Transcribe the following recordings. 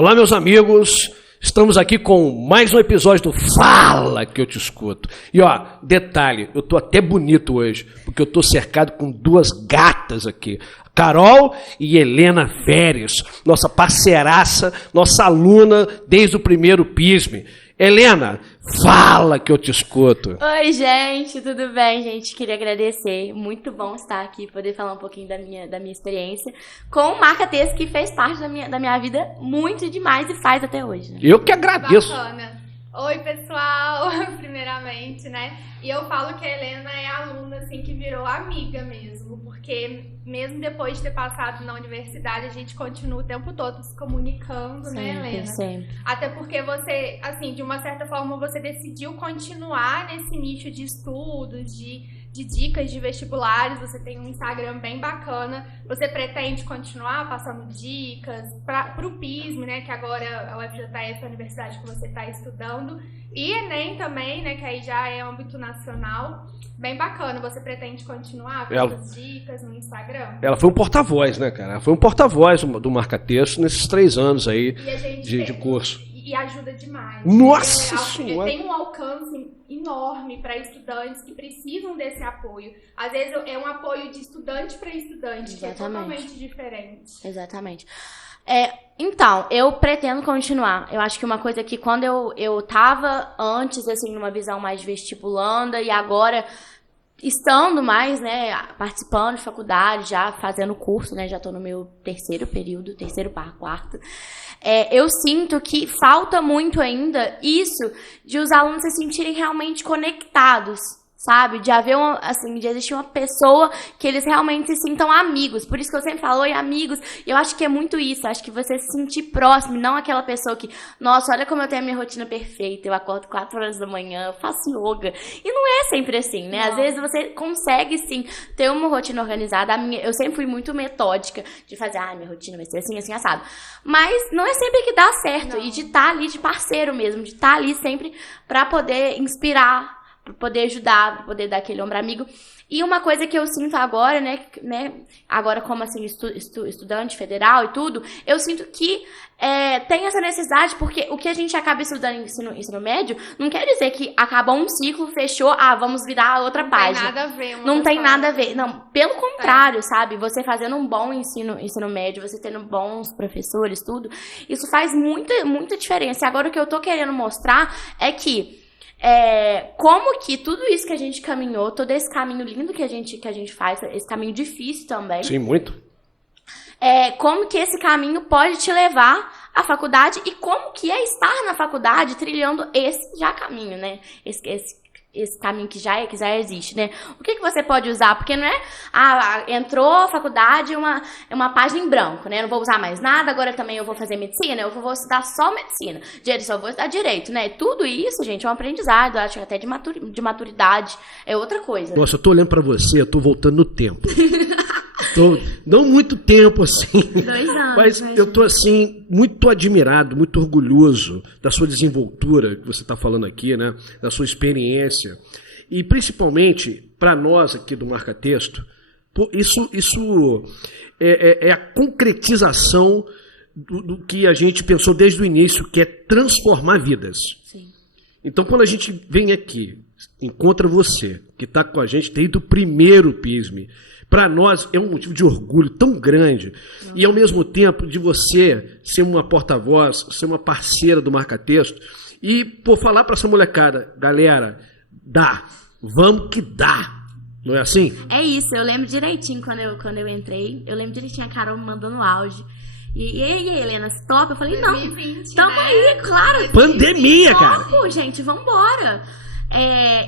Olá, meus amigos. Estamos aqui com mais um episódio do Fala que eu te escuto. E ó, detalhe, eu tô até bonito hoje, porque eu tô cercado com duas gatas aqui. Carol e Helena Feres, nossa parceiraça, nossa aluna desde o primeiro PISM. Helena, fala que eu te escuto. Oi, gente, tudo bem, gente? Queria agradecer. Muito bom estar aqui, poder falar um pouquinho da minha experiência com o Marca Texto, que fez parte da minha vida muito demais e faz até hoje. Né? Eu que agradeço. Bacana. Oi, pessoal, primeiramente, né? E eu falo que a Helena é aluna, assim, que virou amiga mesmo, porque mesmo depois de ter passado na universidade, a gente continua o tempo todo se comunicando, sempre, né, Helena? Sempre. Até porque você, assim, de uma certa forma, você decidiu continuar nesse nicho de estudos, de dicas de vestibulares. Você tem um Instagram bem bacana. Você pretende continuar passando dicas para o PISM, né, que agora a UFJF é a universidade que você está estudando, e Enem também, né, que aí já é âmbito nacional. Bem bacana. Você pretende continuar com essas dicas no Instagram? Ela foi um porta-voz, né, cara? Ela foi um porta-voz do Marca Texto nesses 3 anos aí de curso. E ajuda demais. Nossa Senhora! Senhora! Tem um alcance enorme para estudantes que precisam desse apoio. Às vezes é um apoio de estudante para estudante, que é totalmente diferente. Exatamente. Então, eu pretendo continuar. Eu acho que uma coisa que quando eu tava antes, assim, numa visão mais vestibulanda, e agora estando mais, né, participando de faculdade, já fazendo curso, né, já tô no meu terceiro para quarto, eu sinto que falta muito ainda isso de os alunos se sentirem realmente conectados, sabe? De haver de existir uma pessoa que eles realmente se sintam amigos. Por isso que eu sempre falo, oi, amigos. Eu acho que é muito isso. Acho que você se sentir próximo, não aquela pessoa que, nossa, olha como eu tenho a minha rotina perfeita. Eu acordo 4 horas da manhã, eu faço yoga. E não é sempre assim, né? Não. Às vezes você consegue, sim, ter uma rotina organizada. Eu sempre fui muito metódica de fazer, minha rotina vai ser assim, assim, assado. Mas não é sempre que dá certo. Não. E de estar ali de parceiro mesmo, de estar ali sempre pra poder inspirar, para poder ajudar, para poder dar aquele ombro amigo. E uma coisa que eu sinto agora, né agora como assim estudante federal e tudo, eu sinto que tem essa necessidade, porque o que a gente acaba estudando em ensino médio não quer dizer que acabou um ciclo, fechou, vamos virar a outra página. Não tem nada a ver. Não tem nada a ver. Não, pelo contrário, sabe? Você fazendo um bom ensino médio, você tendo bons professores, tudo, isso faz muita diferença. E agora o que eu tô querendo mostrar é que como que tudo isso que a gente caminhou, todo esse caminho lindo que a gente faz, esse caminho difícil também. Sim, muito. Como que esse caminho pode te levar à faculdade e como que é estar na faculdade trilhando esse já caminho, né? Esse caminho que já existe, né? O que você pode usar? Porque não entrou a faculdade, é uma página em branco, né? Eu não vou usar mais nada, agora também eu vou fazer medicina, eu vou estudar só medicina. Direito, só vou estudar direito, né? Tudo isso, gente, é um aprendizado, acho até de maturidade, é outra coisa. Nossa, eu tô olhando pra você, eu tô voltando no tempo. Não muito tempo, assim. 2 anos. Mas eu tô, assim, muito admirado, muito orgulhoso da sua desenvoltura, que você está falando aqui, né? Da sua experiência. E, principalmente, para nós aqui do Marca Texto, isso é a concretização do que a gente pensou desde o início, que é transformar vidas. Sim. Então, quando a gente vem aqui, encontra você, que está com a gente desde o primeiro PISM, para nós é um motivo de orgulho tão grande. E, ao mesmo tempo, de você ser uma porta-voz, ser uma parceira do Marca Texto, e por falar para essa molecada, galera, vamos que dá. Não é assim? É isso, eu lembro direitinho quando eu entrei, eu lembro direitinho a Carol me mandando áudio. E aí, Helena, stop? Eu falei, 2020, tamo né? aí, claro. Pandemia, cara. Gente, vambora.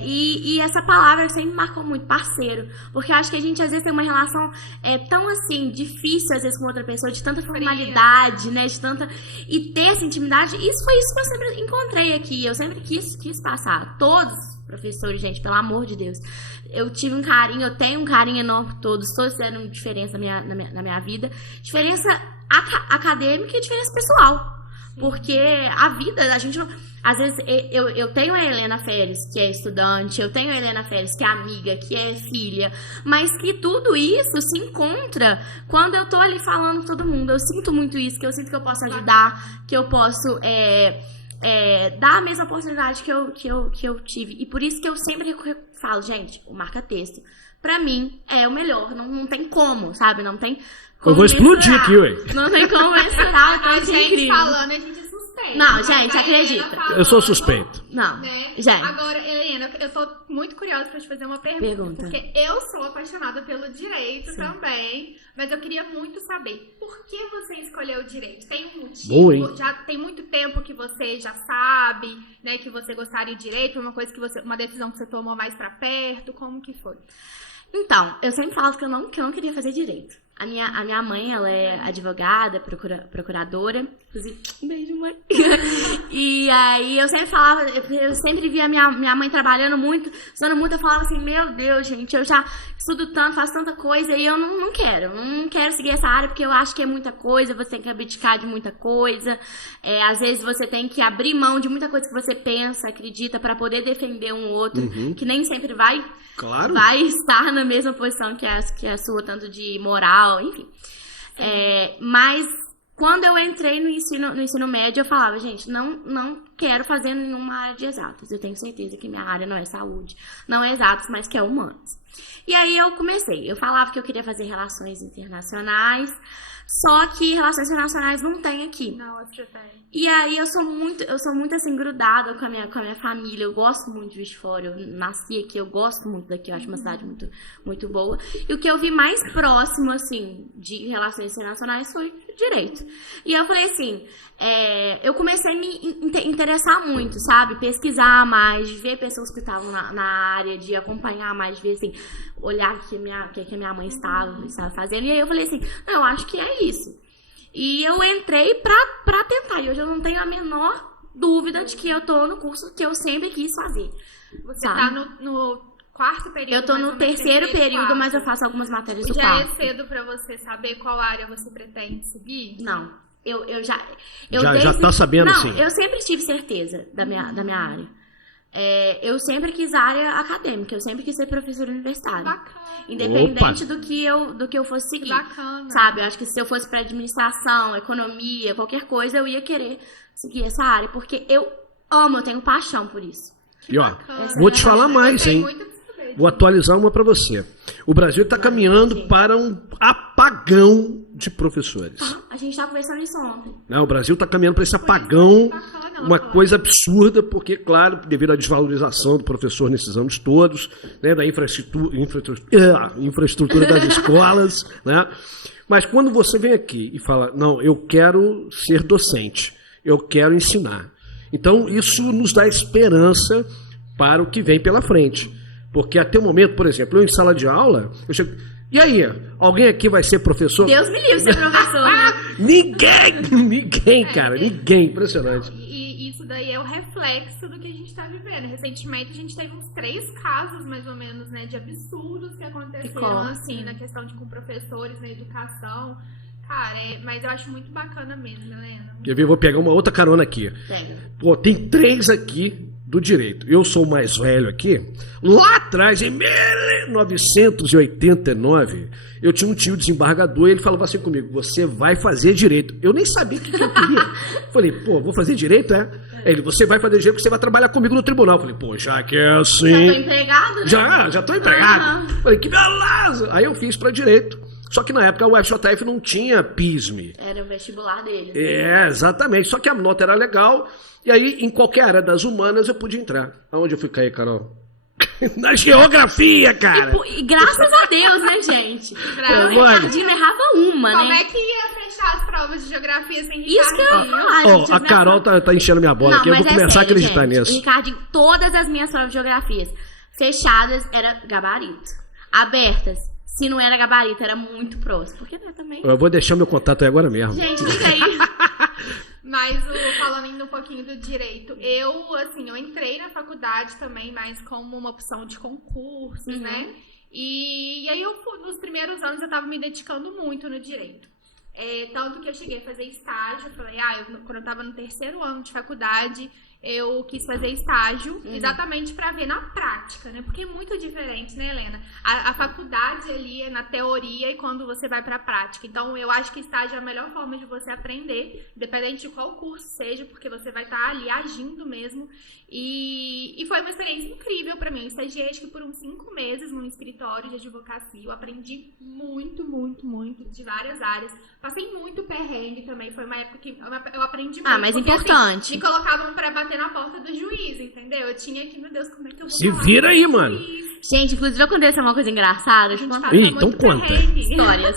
E essa palavra sempre me marcou muito, parceiro. Porque eu acho que a gente às vezes tem uma relação tão assim, difícil às vezes com outra pessoa, de tanta formalidade, né? De tanta. E ter essa intimidade, isso foi isso que eu sempre encontrei aqui. Eu sempre quis passar. Todos os professores, gente, pelo amor de Deus. Eu tive um carinho, eu tenho um carinho enorme por todos fizeram diferença na minha vida. Diferença acadêmica e diferença pessoal. Porque a vida, a gente não... Às vezes, eu tenho a Helena Férez, que é estudante, eu tenho a Helena Férez, que é amiga, que é filha, mas que tudo isso se encontra quando eu tô ali falando com todo mundo. Eu sinto muito isso, que eu sinto que eu posso ajudar, que eu posso dar a mesma oportunidade que eu tive. E por isso que eu sempre falo, gente, o marca-texto, pra mim, é o melhor. Não tem como, sabe? Não tem como eu vou explodir aqui, ué. Não tem como mensurar, então A gente falando, a gente suspeita. Não, gente, acredita. Eu sou suspeito. Não, né? gente. Agora, Helena, eu tô muito curiosa pra te fazer uma pergunta. Porque eu sou apaixonada pelo direito também, mas eu queria muito saber, por que você escolheu o direito? Tem um motivo? Boa, hein? Já tem muito tempo que você já sabe, né, que você gostaria de direito, uma coisa que uma decisão que você tomou mais pra perto, como que foi? Então, eu sempre falo que eu não queria fazer direito. A minha mãe, ela é advogada, procuradora. Inclusive, um beijo, mãe. E aí, eu sempre via minha mãe trabalhando muito, estudando muito. Eu falava assim, meu Deus, gente, eu já estudo tanto, faço tanta coisa, e eu não quero seguir essa área, porque eu acho que é muita coisa, você tem que abdicar de muita coisa. Às vezes, você tem que abrir mão de muita coisa que você pensa, acredita, para poder defender um outro, que nem sempre vai estar na mesma posição que a sua, tanto de moral, enfim. Mas quando eu entrei no ensino médio, eu falava, gente, não quero fazer nenhuma área de exatas. Eu tenho certeza que minha área não é saúde, não é exatas, mas que é humanas. E aí eu comecei. Eu falava que eu queria fazer relações internacionais, só que relações internacionais não tem aqui. Não, você tem. E aí eu sou muito assim, grudada com a minha família. Eu gosto muito de Juiz de Fora. Eu nasci aqui, eu gosto muito daqui. Eu acho uma cidade muito, muito boa. E o que eu vi mais próximo, assim, de relações internacionais foi o direito. E eu falei assim, eu comecei a me interessar muito, sabe? Pesquisar mais, de ver pessoas que estavam na área, de acompanhar mais, de ver, assim, olhar o que a minha mãe estava fazendo. E aí eu falei assim, não, eu acho que é isso. E eu entrei pra tentar. E hoje eu não tenho a menor dúvida de que eu tô no curso que eu sempre quis fazer. Você sabe? tá no quarto período? Eu tô no terceiro período, mas eu faço algumas matérias do quarto. Já é cedo pra você saber qual área você pretende seguir? Não. Eu já tá sabendo, sim. Não, eu sempre tive certeza da minha área. Eu sempre quis área acadêmica, eu sempre quis ser professora universitária. Bacana. Independente do que eu fosse seguir. Bacana. Sabe? Eu acho que se eu fosse para administração, economia, qualquer coisa, eu ia querer seguir essa área, porque eu tenho paixão por isso. E ó, vou te falar mais, hein? Vou atualizar uma para você. O Brasil está caminhando para um apagão de professores. A gente estava conversando isso ontem. Não, o Brasil está caminhando para esse apagão, uma coisa absurda, porque, claro, devido à desvalorização do professor nesses anos todos, né, da infraestrutura das escolas, né? Mas quando você vem aqui e fala, não, eu quero ser docente, eu quero ensinar. Então, isso nos dá esperança para o que vem pela frente. Porque até o momento, por exemplo, eu em sala de aula, eu chego... E aí, alguém aqui vai ser professor? Deus me livre ser professor, né? Ninguém, cara, ninguém. Impressionante. E isso daí é o reflexo do que a gente está vivendo. Recentemente, a gente teve uns 3 casos, mais ou menos, né, de absurdos que aconteceram, assim, na questão com professores, na educação. Cara, mas eu acho muito bacana mesmo, Helena. Eu vou pegar uma outra carona aqui. Pega. Pô, tem 3 aqui do direito. Eu sou o mais velho aqui. Lá atrás, em 1989, eu tinha um tio desembargador e ele falava assim comigo, você vai fazer direito. Eu nem sabia o que eu queria. Falei, pô, vou fazer direito, é? Ele, você vai fazer direito porque você vai trabalhar comigo no tribunal. Falei, pô, já que é assim... Já tô empregado, né? Já tô empregado. Falei, que beleza! Aí eu fiz para direito. Só que na época o FJF não tinha PISME. Era o vestibular dele. Exatamente. Só que a nota era legal. E aí, em qualquer área das humanas, eu podia entrar. Aonde eu fui cair, Carol? Na geografia, cara! E graças a Deus, né, gente? O Ricardinho errava uma, Como né? é que ia fechar as provas de geografia sem Ricardinho? Isso que eu ia falar, gente. A Carol tá enchendo minha bola aqui. Eu vou começar a acreditar nisso. O Ricardinho, todas as minhas provas de geografias fechadas era gabarito. Abertas, se não era gabarito, era muito próximo. Porque né, também... Eu vou deixar meu contato aí agora mesmo. Gente, liga aí. Mas falando ainda um pouquinho do direito, eu entrei na faculdade também, mais como uma opção de concursos, né? E aí nos primeiros anos eu tava me dedicando muito no direito. Tanto que eu cheguei a fazer estágio, eu falei, quando eu tava no 3º ano de faculdade, eu quis fazer estágio exatamente para ver na prática, né? Porque é muito diferente, né, Helena? A faculdade ali é na teoria e quando você vai para a prática. Então, eu acho que estágio é a melhor forma de você aprender, independente de qual curso seja, porque você vai estar ali agindo mesmo. E foi uma experiência incrível para mim. Eu estagiei, acho que por uns 5 meses num escritório de advocacia. Eu aprendi muito, muito, muito de várias áreas. Passei muito perrengue também. Foi uma época que eu aprendi muito. Mas porque, importante. Assim, me colocavam para bater na porta do juiz, entendeu? Eu tinha que, meu Deus, como é que eu vou Se falar vira com aí, o mano. juiz? Gente, inclusive aconteceu uma coisa engraçada. A gente Tipo, passa Ih, muito então conta. perrengue. histórias.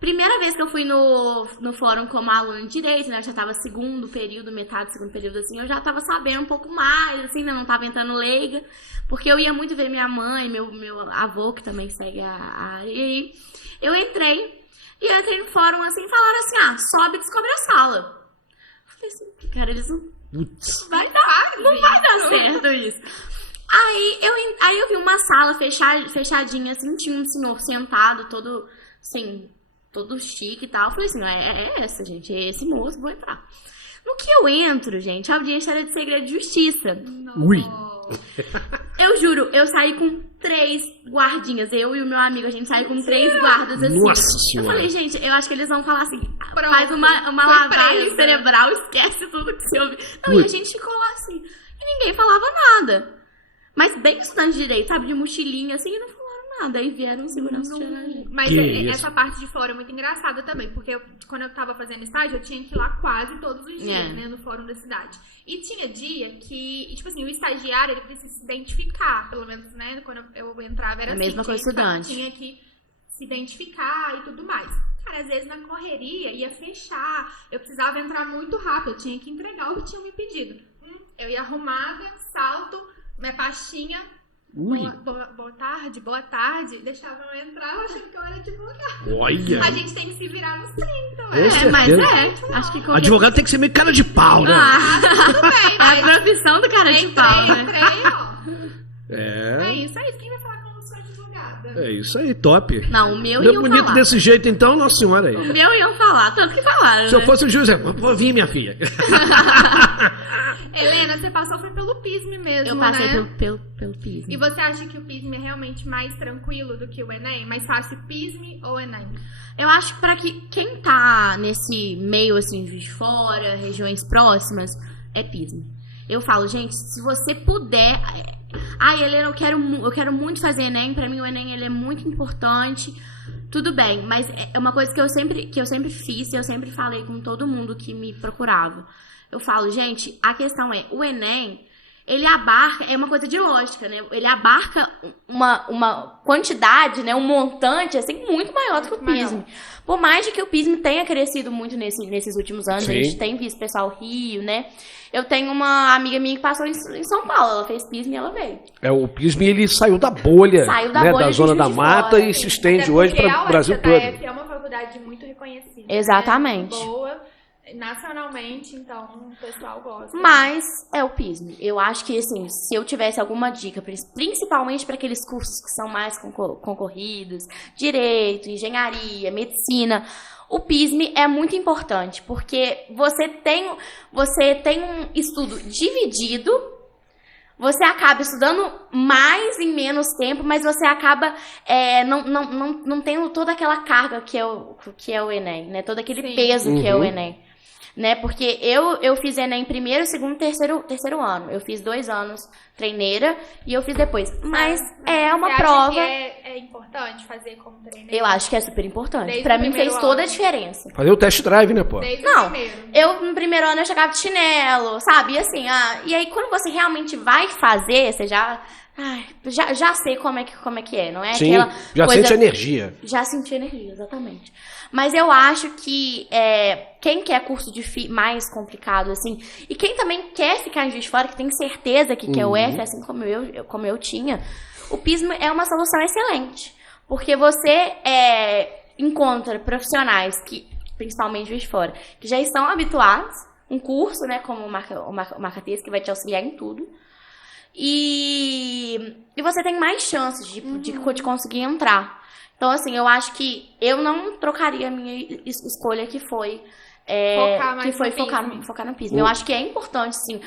Primeira vez que eu fui no fórum como aluna de direito, né? Eu já tava segundo período, metade do segundo período, assim. Eu já tava sabendo um pouco mais, assim, né? Não tava entrando leiga. Porque eu ia muito ver minha mãe, meu avô, que também segue a área. E aí, eu entrei no fórum, assim, e falaram assim, sobe e descobre a sala. Eu falei assim, cara, eles não... Putz. Não vai dar certo isso. Aí eu vi uma sala fechadinha, assim, tinha um senhor sentado, todo, assim... todo chique e tal. Eu falei assim, é essa, gente. É esse moço, vou entrar. No que eu entro, gente, a audiência era de segredo de justiça. Ui. Eu juro, eu saí com 3 guardinhas. Eu e o meu amigo, a gente saiu com 3 guardas, assim. Nossa Senhora. Eu falei, gente, eu acho que eles vão falar assim, Pronto, faz uma foi lavagem presa. cerebral, esquece tudo que você ouviu. Não, e a gente ficou lá assim, e ninguém falava nada. Mas bem estudante de direito, sabe, de mochilinha, assim, e não falaram nada. Aí vieram segurança tirar a gente. Mas Que isso? essa parte de fórum é muito engraçada também, porque quando eu tava fazendo estágio, eu tinha que ir lá quase todos os dias, né, no fórum da cidade. E tinha dia que, tipo assim, o estagiário, ele precisa se identificar, pelo menos, né, quando eu entrava era A assim. mesma coisa estudante. Tinha que se identificar e tudo mais. Cara, às vezes na correria ia fechar, eu precisava entrar muito rápido, eu tinha que entregar o que tinham me pedido. Eu ia arrumada, salto, minha pastinha, boa tarde, deixavam eu entrar achando que eu era advogado. Olha. A gente tem que se virar nos 30, Mas certeza. acho que qualquer... Advogado tem que ser meio cara de pau, né? Tudo bem, É a mas profissão do cara de pau, né? entrei, ó. É. É isso aí, quem vai falar como eu sou advogada? É isso aí, top. Não, o meu Não é iam bonito falar. desse jeito, então, nossa senhora aí. O meu iam falar, tanto que falaram, Se eu né? fosse o juiz, vou vir, minha filha. Helena, você passou foi pelo PISM mesmo, Eu passei né? pelo PISM. E você acha que o PISM é realmente mais tranquilo do que o Enem? Mais fácil PISM ou Enem? Eu acho que pra quem tá nesse meio, assim, de fora, regiões próximas, é PISM. Eu falo, gente, se você puder... Helena, eu quero muito fazer Enem. Pra mim, o Enem ele é muito importante. Tudo bem, mas é uma coisa que eu sempre fiz e eu sempre falei com todo mundo que me procurava. Eu falo, gente, a questão é, o Enem, ele abarca, é uma coisa de lógica, né? Ele abarca uma quantidade, né? Um montante, assim, muito maior do que o PISM. Por mais de que o PISM tenha crescido muito nesses últimos anos, Sim. a gente tem visto o pessoal Rio, né? Eu tenho uma amiga minha que passou em São Paulo, ela fez PISM e ela veio. O PISM, ele saiu da bolha, Saiu da né, bolha da de zona Juiz da de mata Fora, e se estende hoje para o Brasil todo. É uma faculdade muito reconhecida. Exatamente. Né? Boa, nacionalmente, então o pessoal gosta. Mas é o PISM. Eu acho que, assim, se eu tivesse alguma dica, principalmente para aqueles cursos que são mais concorridos, direito, engenharia, medicina, o PISM é muito importante, porque você tem um estudo dividido, você acaba estudando mais em menos tempo, mas você acaba não tendo toda aquela carga que é o Enem, né? Todo aquele peso que é o Enem. Né? Porque eu fiz Enem primeiro, segundo, terceiro ano. Eu fiz 2 anos treineira e eu fiz depois. Mas é uma você prova. Acha que é importante fazer como treineira? Eu acho que é super importante. Desde Pra o mim primeiro fez toda a ano. diferença. Fazer o test drive, né, pô? Desde Não, o primeiro. eu no primeiro ano eu chegava de chinelo, sabe? E assim, e aí quando você realmente vai fazer, você já sei como é que é, não é? Sim, aquela já coisa... sente energia. Já senti energia, exatamente. Mas eu acho que quem quer curso mais complicado, assim, e quem também quer ficar em Juiz de Fora, que tem certeza que quer o F, assim como eu tinha, o PISM é uma solução excelente. Porque você encontra profissionais, principalmente Juiz de Fora, que já estão habituados, um curso, né, como o Marca-Texto, que vai te auxiliar em tudo. E você tem mais chances de conseguir entrar. Então, assim, eu acho que eu não trocaria a minha escolha que foi focar no PISM. Eu acho que é importante, sim.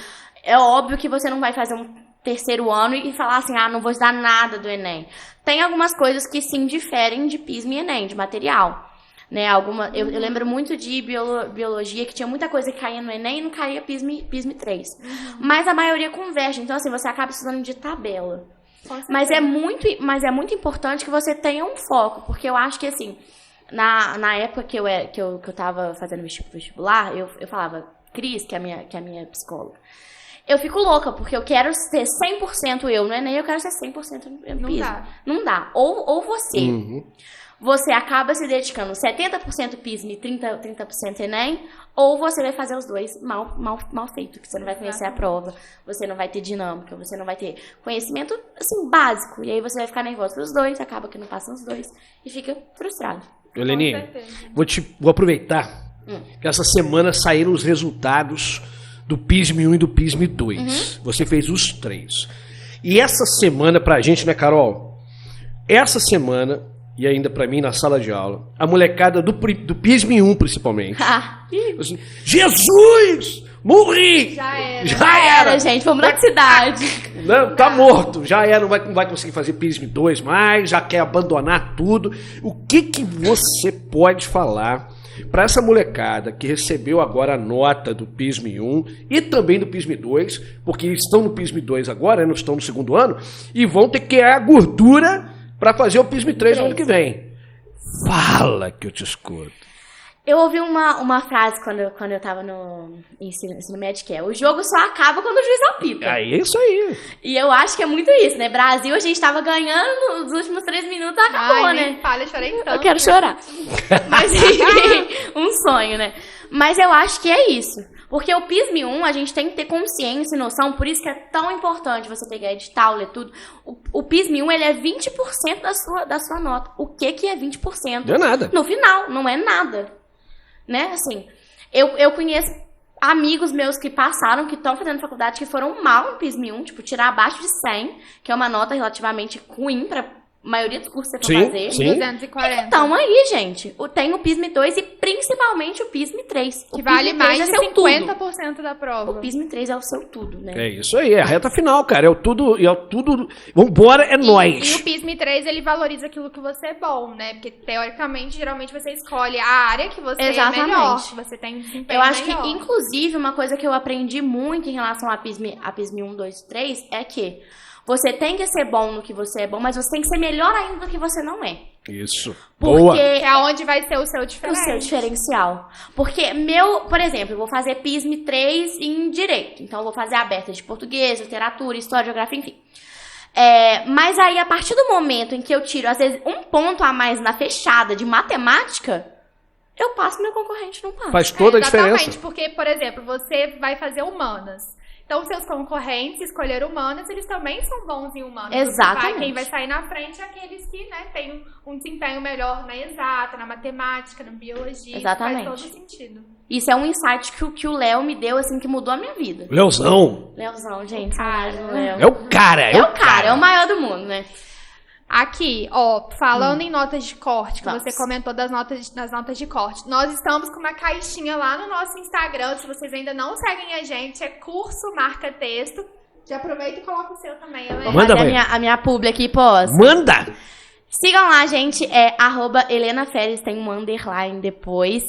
É óbvio que você não vai fazer um terceiro ano e falar assim, não vou estudar nada do Enem. Tem algumas coisas que sim diferem de PISM e Enem, de material. Né, eu lembro muito de biologia, que tinha muita coisa que caía no Enem e não caía PISM 3. Mas a maioria converge, então assim, você acaba estudando de tabela. Mas é muito importante que você tenha um foco, porque eu acho que assim, na época que eu tava fazendo vestibular, eu falava, Cris, que é a minha psicóloga, eu fico louca, porque eu quero ser 100% eu no Enem, eu quero ser 100% no PISM. Não dá. Ou você... Você acaba se dedicando 70% PISM e 30% Enem, ou você vai fazer os dois mal feito, que você não vai conhecer a prova, você não vai ter dinâmica, você não vai ter conhecimento, assim, básico. E aí você vai ficar nervoso pelos dois, acaba que não passam os dois, e fica frustrado. Leninha, vou aproveitar que essa semana saíram os resultados do PISM 1 e do PISM 2. Você fez os 3. E essa semana pra gente, né, Carol? Essa semana... E ainda pra mim, na sala de aula, a molecada do PISM 1, principalmente. Assim, Jesus! Morri! Já era, gente. Vamos mudar de cidade. Não, tá morto. Já era, não vai conseguir fazer PISM 2 mais, já quer abandonar tudo. O que você pode falar para essa molecada que recebeu agora a nota do PISM 1 e também do PISM 2, porque estão no PISM 2 agora, não estão no segundo ano, e vão ter que criar a gordura para fazer o PISM 3 no ano que vem. Fala que eu te escuto. Eu ouvi uma frase quando eu tava no ensino médio, que é: o jogo só acaba quando o juiz apita. É isso aí. E eu acho que é muito isso, né? Brasil, a gente tava ganhando nos últimos 3 minutos, acabou, né? Fala, chorei tanto. Eu quero chorar. Mas um sonho, né? Mas eu acho que é isso. Porque o PISM 1, a gente tem que ter consciência e noção, por isso que é tão importante você pegar edital, ler tudo. O PISM 1, ele é 20% da sua nota. O que é 20%? Não é nada. No final, não é nada. Né? Assim, eu conheço amigos meus que passaram, que estão fazendo faculdade, que foram mal no PISM 1, tipo, tirar abaixo de 100, que é uma nota relativamente ruim pra maioria dos cursos que você for fazer. Sim. 240. Então aí, gente, tem o PISM 2 e principalmente o PISM 3. Que vale mais de 50% da prova. O PISM 3 é o seu tudo, né? É isso aí, é a reta final, cara. É o tudo. Vambora, é nóis. E o PISM 3, ele valoriza aquilo que você é bom, né? Porque, teoricamente, geralmente você escolhe a área que você é melhor, que você tem um desempenho Eu acho melhor. que, inclusive, uma coisa que eu aprendi muito em relação a PISM 1, 2, 3 é que você tem que ser bom no que você é bom, mas você tem que ser melhor ainda do que você não é. Isso. Porque Boa. É onde vai ser o seu o diferencial. seu diferencial. Porque por exemplo, eu vou fazer PISM 3 em Direito. Então, eu vou fazer aberta de Português, Literatura, História, Geografia, enfim. Mas aí, a partir do momento em que eu tiro, às vezes, um ponto a mais na fechada de Matemática, eu passo, meu concorrente não passa. Faz toda a diferença. Exatamente, porque, por exemplo, você vai fazer Humanas. Então, seus concorrentes escolheram Humanas, eles também são bons em Humanas. Exatamente. Quem vai sair na frente é aqueles que, né, têm um desempenho melhor na exata, na matemática, na biologia. Exatamente. Faz todo sentido. Isso é um insight que o Léo me deu, assim, que mudou a minha vida. Leozão. Léozão, gente, saudade do Léo. É o cara, é o maior do mundo, né? Aqui, ó, falando em notas de corte, que você comentou das notas de corte. Nós estamos com uma caixinha lá no nosso Instagram, se vocês ainda não seguem a gente, é Curso Marca Texto. Já aproveita e coloca o seu também, Helena. Manda, a minha publi aqui, pós. Manda! Sigam lá, gente, é @HelenaFérez, tem um underline depois.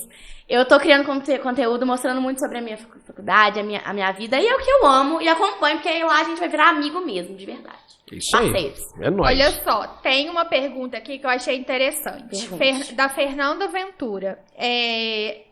Eu tô criando conteúdo mostrando muito sobre a minha faculdade, a minha vida, e é o que eu amo, e acompanho, porque aí lá a gente vai virar amigo mesmo, de verdade. Isso aí. É nóis. Olha só, tem uma pergunta aqui que eu achei interessante. Da Fernanda Ventura.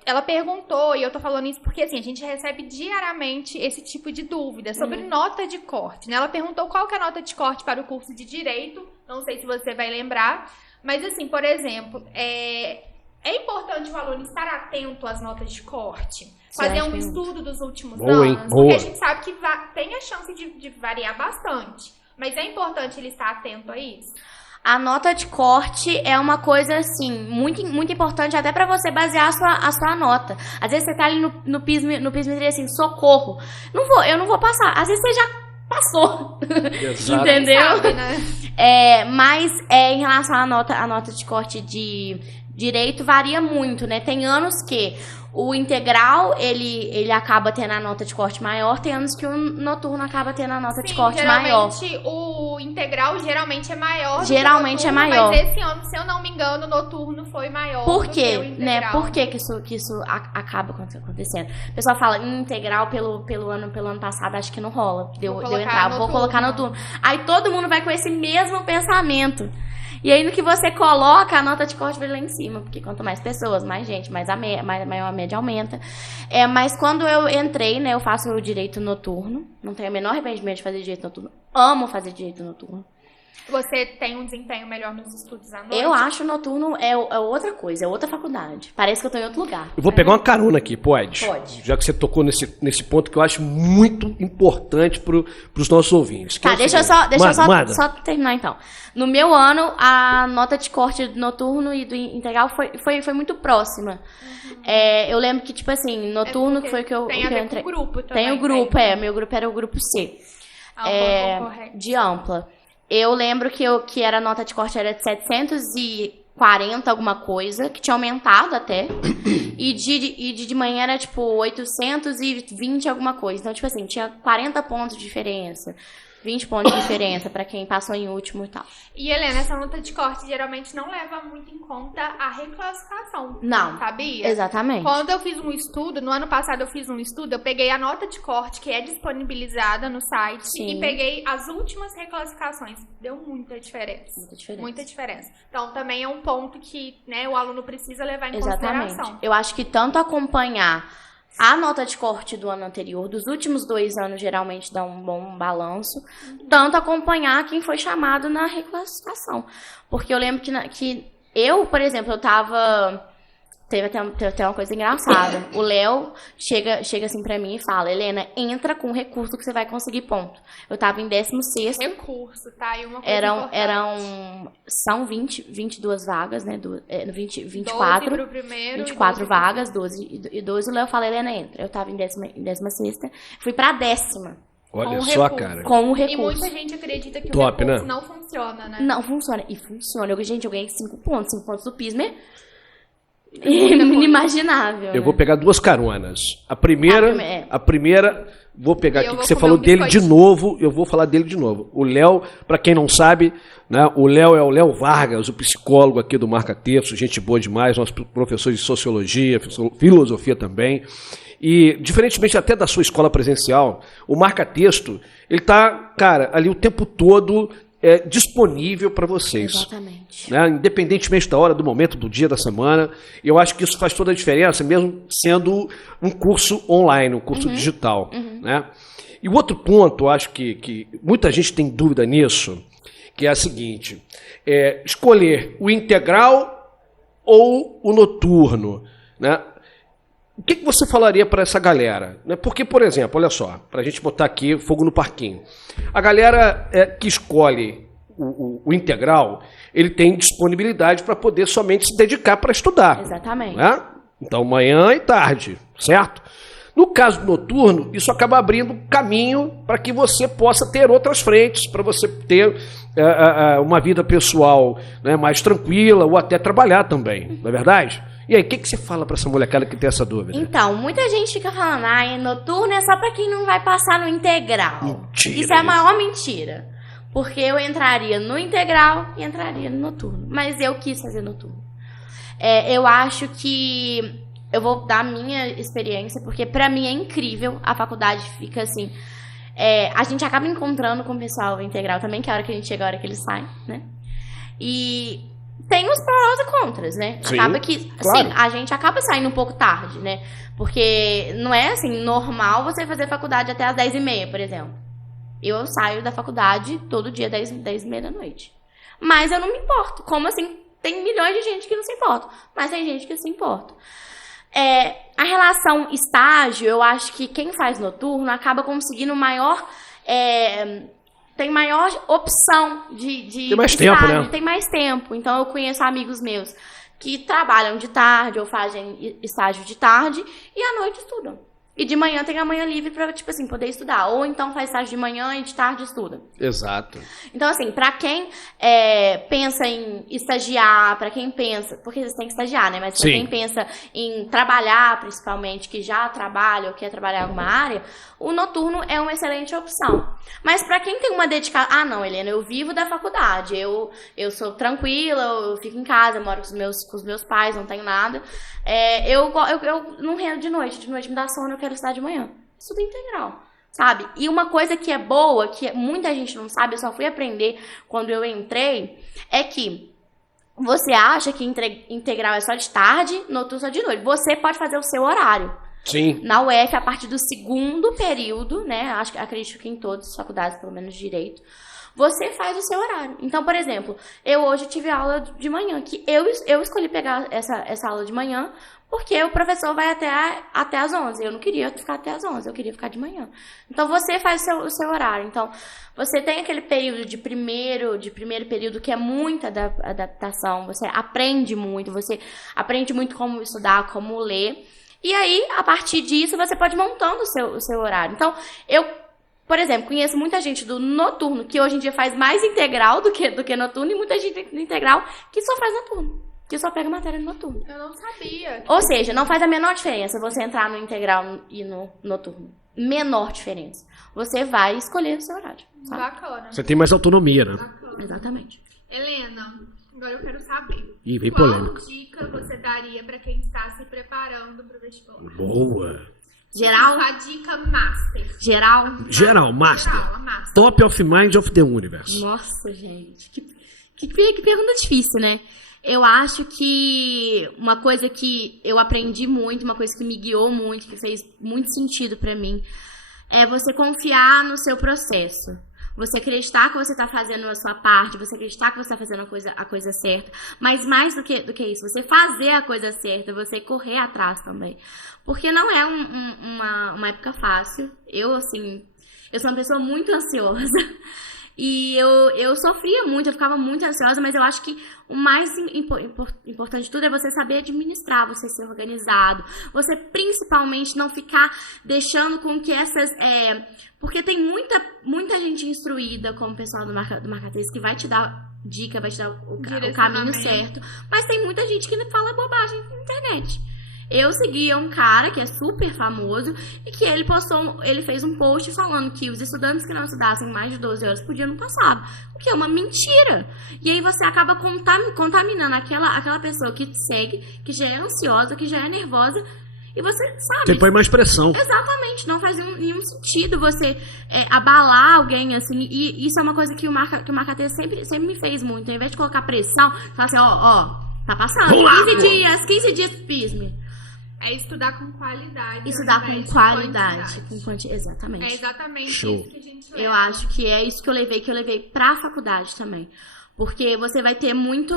Ela perguntou, e eu tô falando isso porque assim, a gente recebe diariamente esse tipo de dúvida sobre nota de corte, né? Ela perguntou qual que é a nota de corte para o curso de Direito. Não sei se você vai lembrar. Mas assim, por exemplo, é importante o aluno estar atento às notas de corte. Fazer um estudo dos últimos anos. Porque a gente sabe que tem a chance de variar bastante. Mas é importante ele estar atento a isso? A nota de corte é uma coisa, assim, muito, muito importante até pra você basear a sua nota. Às vezes você tá ali no PISM 3, assim, socorro. Eu não vou passar. Às vezes você já passou. Exato. Entendeu? Sabe, né? Mas em relação à nota de corte de direito, varia muito, né? Tem anos que o integral, ele acaba tendo a nota de corte maior, tem anos que o noturno acaba tendo a nota de corte maior. O integral geralmente é maior. Geralmente do que o noturno, é maior. Mas esse ano, se eu não me engano, o noturno foi maior. Por do quê? que o integral. Né? Por que isso acaba acontecendo? O pessoal fala, integral pelo ano passado, acho que não rola. Deu entrar, vou colocar noturno. Aí todo mundo vai com esse mesmo pensamento. E aí, no que você coloca, a nota de corte vai lá em cima. Porque quanto mais pessoas, mais gente, maior a média aumenta. Mas quando eu entrei, né, eu faço o direito noturno. Não tenho o menor arrependimento de fazer direito noturno. Amo fazer direito noturno. Você tem um desempenho melhor nos estudos à noite? Eu acho noturno é outra coisa, é outra faculdade. Parece que eu tô em outro lugar. Eu vou pegar uma carona aqui, pode? Pode. Já que você tocou nesse ponto que eu acho muito importante para os nossos ouvintes. Tá, deixa eu só terminar então. No meu ano, a nota de corte do noturno e do integral foi muito próxima. Eu lembro que, tipo assim, noturno que foi que eu entrei. Tem o grupo também. Tem o grupo, meu grupo era o grupo C. De ampla. Eu lembro que era a nota de corte era de 740 alguma coisa, que tinha aumentado até. E de manhã era tipo 820 alguma coisa. Então, tipo assim, tinha 40 pontos de diferença. 20 pontos de diferença pra quem passou em último e tal. E, Helena, essa nota de corte geralmente não leva muito em conta a reclassificação. Não. Sabia? Exatamente. Quando eu fiz um estudo, no ano passado eu fiz um estudo, eu peguei a nota de corte que é disponibilizada no site. Sim. E peguei as últimas reclassificações. Deu muita diferença. Muita diferença. Então, também é um ponto que, né, o aluno precisa levar em Exatamente. consideração. Eu acho que tanto acompanhar a nota de corte do ano anterior, dos últimos 2 anos, geralmente dá um bom balanço. Tanto acompanhar quem foi chamado na reclassificação. Porque eu lembro que eu, por exemplo, eu tava... Teve até uma coisa engraçada. O Léo chega assim pra mim e fala, Helena, entra com o recurso que você vai conseguir ponto. Eu tava em 16º. Recurso, tá? E uma coisa São 22 vagas, né? 24. 12 pro primeiro, 24 vagas, 12. O Léo fala, Helena, entra. Eu tava em 16ª. Fui pra 10ª. Olha só, cara. Com o recurso. E muita gente acredita que Top, o recurso né? não funciona, né? Não funciona. E funciona. Eu ganhei 5 pontos. 5 pontos do PISME. Inimaginável. Eu vou pegar 2 caronas. A primeira, vou pegar aqui que você falou dele de novo. Eu vou falar dele de novo. O Léo, para quem não sabe, né, o Léo é o Léo Vargas, o psicólogo aqui do Marca Texto, gente boa demais, nosso professor de sociologia, filosofia também. E, diferentemente até da sua escola presencial, o Marca Texto, ele tá, cara, ali o tempo todo disponível para vocês. Exatamente. Né? Independentemente da hora, do momento, do dia, da semana. Eu acho que isso faz toda a diferença, mesmo sendo um curso online, um curso digital. Né? E o outro ponto, eu acho que muita gente tem dúvida nisso, que é a seguinte, escolher o integral ou o noturno, né? O que você falaria para essa galera? Porque, por exemplo, olha só, para a gente botar aqui fogo no parquinho. A galera que escolhe o integral, ele tem disponibilidade para poder somente se dedicar para estudar. Exatamente. Né? Então, manhã e tarde, certo? No caso do noturno, isso acaba abrindo caminho para que você possa ter outras frentes, para você ter uma vida pessoal, né, mais tranquila, ou até trabalhar também, não é verdade? E aí, o que você fala para essa molecada que tem essa dúvida? Então, muita gente fica falando, noturno é só para quem não vai passar no integral. Mentira. Isso é a maior mentira. Porque eu entraria no integral e entraria no noturno. Mas eu quis fazer noturno. Eu acho que... Eu vou dar a minha experiência, porque pra mim é incrível. A faculdade fica assim... a gente acaba encontrando com o pessoal integral também, que é a hora que a gente chega, a hora que eles saem, né? E... tem os prós e contras, né? Sim, acaba que, claro. assim, a gente acaba saindo um pouco tarde, né? Porque não é, assim, normal você fazer faculdade até as 10h30, por exemplo. Eu saio da faculdade todo dia 10h30 da noite. Mas eu não me importo. Como assim? Tem milhões de gente que não se importa. Mas tem gente que se importa. A relação estágio, eu acho que quem faz noturno acaba conseguindo maior... tem maior opção de tem mais estágio, tempo, né? Tem mais tempo. Então, eu conheço amigos meus que trabalham de tarde ou fazem estágio de tarde e à noite estudam. E de manhã tem a manhã livre pra, tipo assim, poder estudar. Ou então faz estágio de manhã e de tarde estuda. Exato. Então, assim, pra quem pensa em estagiar, pra quem pensa... Porque você tem que estagiar, né? Mas pra Sim. quem pensa em trabalhar, principalmente, que já trabalha ou quer trabalhar em alguma área, o noturno é uma excelente opção. Mas pra quem tem uma dedicação... Ah, não, Helena, eu vivo da faculdade. Eu sou tranquila, eu fico em casa, eu moro com os meus pais, não tenho nada. Eu não rendo de noite me dá sono, eu quero estudar de manhã. Estudo integral, sabe? E uma coisa que é boa, que muita gente não sabe, eu só fui aprender quando eu entrei, é que você acha que integral é só de tarde, noturno só de noite. Você pode fazer o seu horário. Sim. Na UF, a partir do segundo período, né? Acredito que em todas as faculdades, pelo menos de direito, você faz o seu horário. Então, por exemplo, eu hoje tive aula de manhã, que eu escolhi pegar essa aula de manhã, porque o professor vai até às 11. Eu não queria ficar até às 11, eu queria ficar de manhã. Então, você faz o seu horário. Então, você tem aquele período de primeiro período que é muita adaptação. Você aprende muito como estudar, como ler. E aí, a partir disso, você pode ir montando o seu horário. Então, por exemplo, conheço muita gente do noturno, que hoje em dia faz mais integral do que noturno, e muita gente do integral que só faz noturno, que só pega matéria no noturno. Eu não sabia. Ou seja, não faz a menor diferença você entrar no integral e no noturno. Menor diferença. Você vai escolher o seu horário. Sabe? Bacana. Você tem mais autonomia, né? Bacana. Exatamente. Helena, agora eu quero saber. Ih, vem Qual polêmica. dica você daria pra quem está se preparando pro vestibular? Boa. Geral? A dica master. Geral? Master. Geral, a master. Top of mind of the universe. Nossa, gente. Que pergunta difícil, né? Eu acho que uma coisa que eu aprendi muito, uma coisa que me guiou muito, que fez muito sentido pra mim, é você confiar no seu processo. Você acreditar que você está fazendo a sua parte, você acreditar que você está fazendo a coisa certa. Mas mais do que isso, você fazer a coisa certa, você correr atrás também. Porque não é uma época fácil. Eu sou uma pessoa muito ansiosa. E eu sofria muito, eu ficava muito ansiosa, mas eu acho que o mais importante de tudo é você saber administrar, você ser organizado, você principalmente não ficar deixando com que essas... porque tem muita gente instruída, como o pessoal do Marketplace, que vai te dar dica, vai te dar o caminho certo, mas tem muita gente que fala bobagem na internet. Eu seguia um cara que é super famoso e que ele fez um post falando que os estudantes que não estudassem mais de 12 horas por dia não passavam, o que é uma mentira. E aí você acaba contaminando aquela pessoa que te segue, que já é ansiosa, que já é nervosa, e você sabe... Você põe mais pressão. Exatamente, não faz nenhum sentido você abalar alguém, assim, e isso é uma coisa que o Marketplace sempre me fez muito. Ao invés de colocar pressão, falar assim, tá passando, 15 dias, pisme. É estudar com qualidade. Estudar com qualidade. Exatamente. É exatamente Show. isso que a gente leva. Eu acho que é isso que eu levei pra faculdade também. Porque você vai ter muito,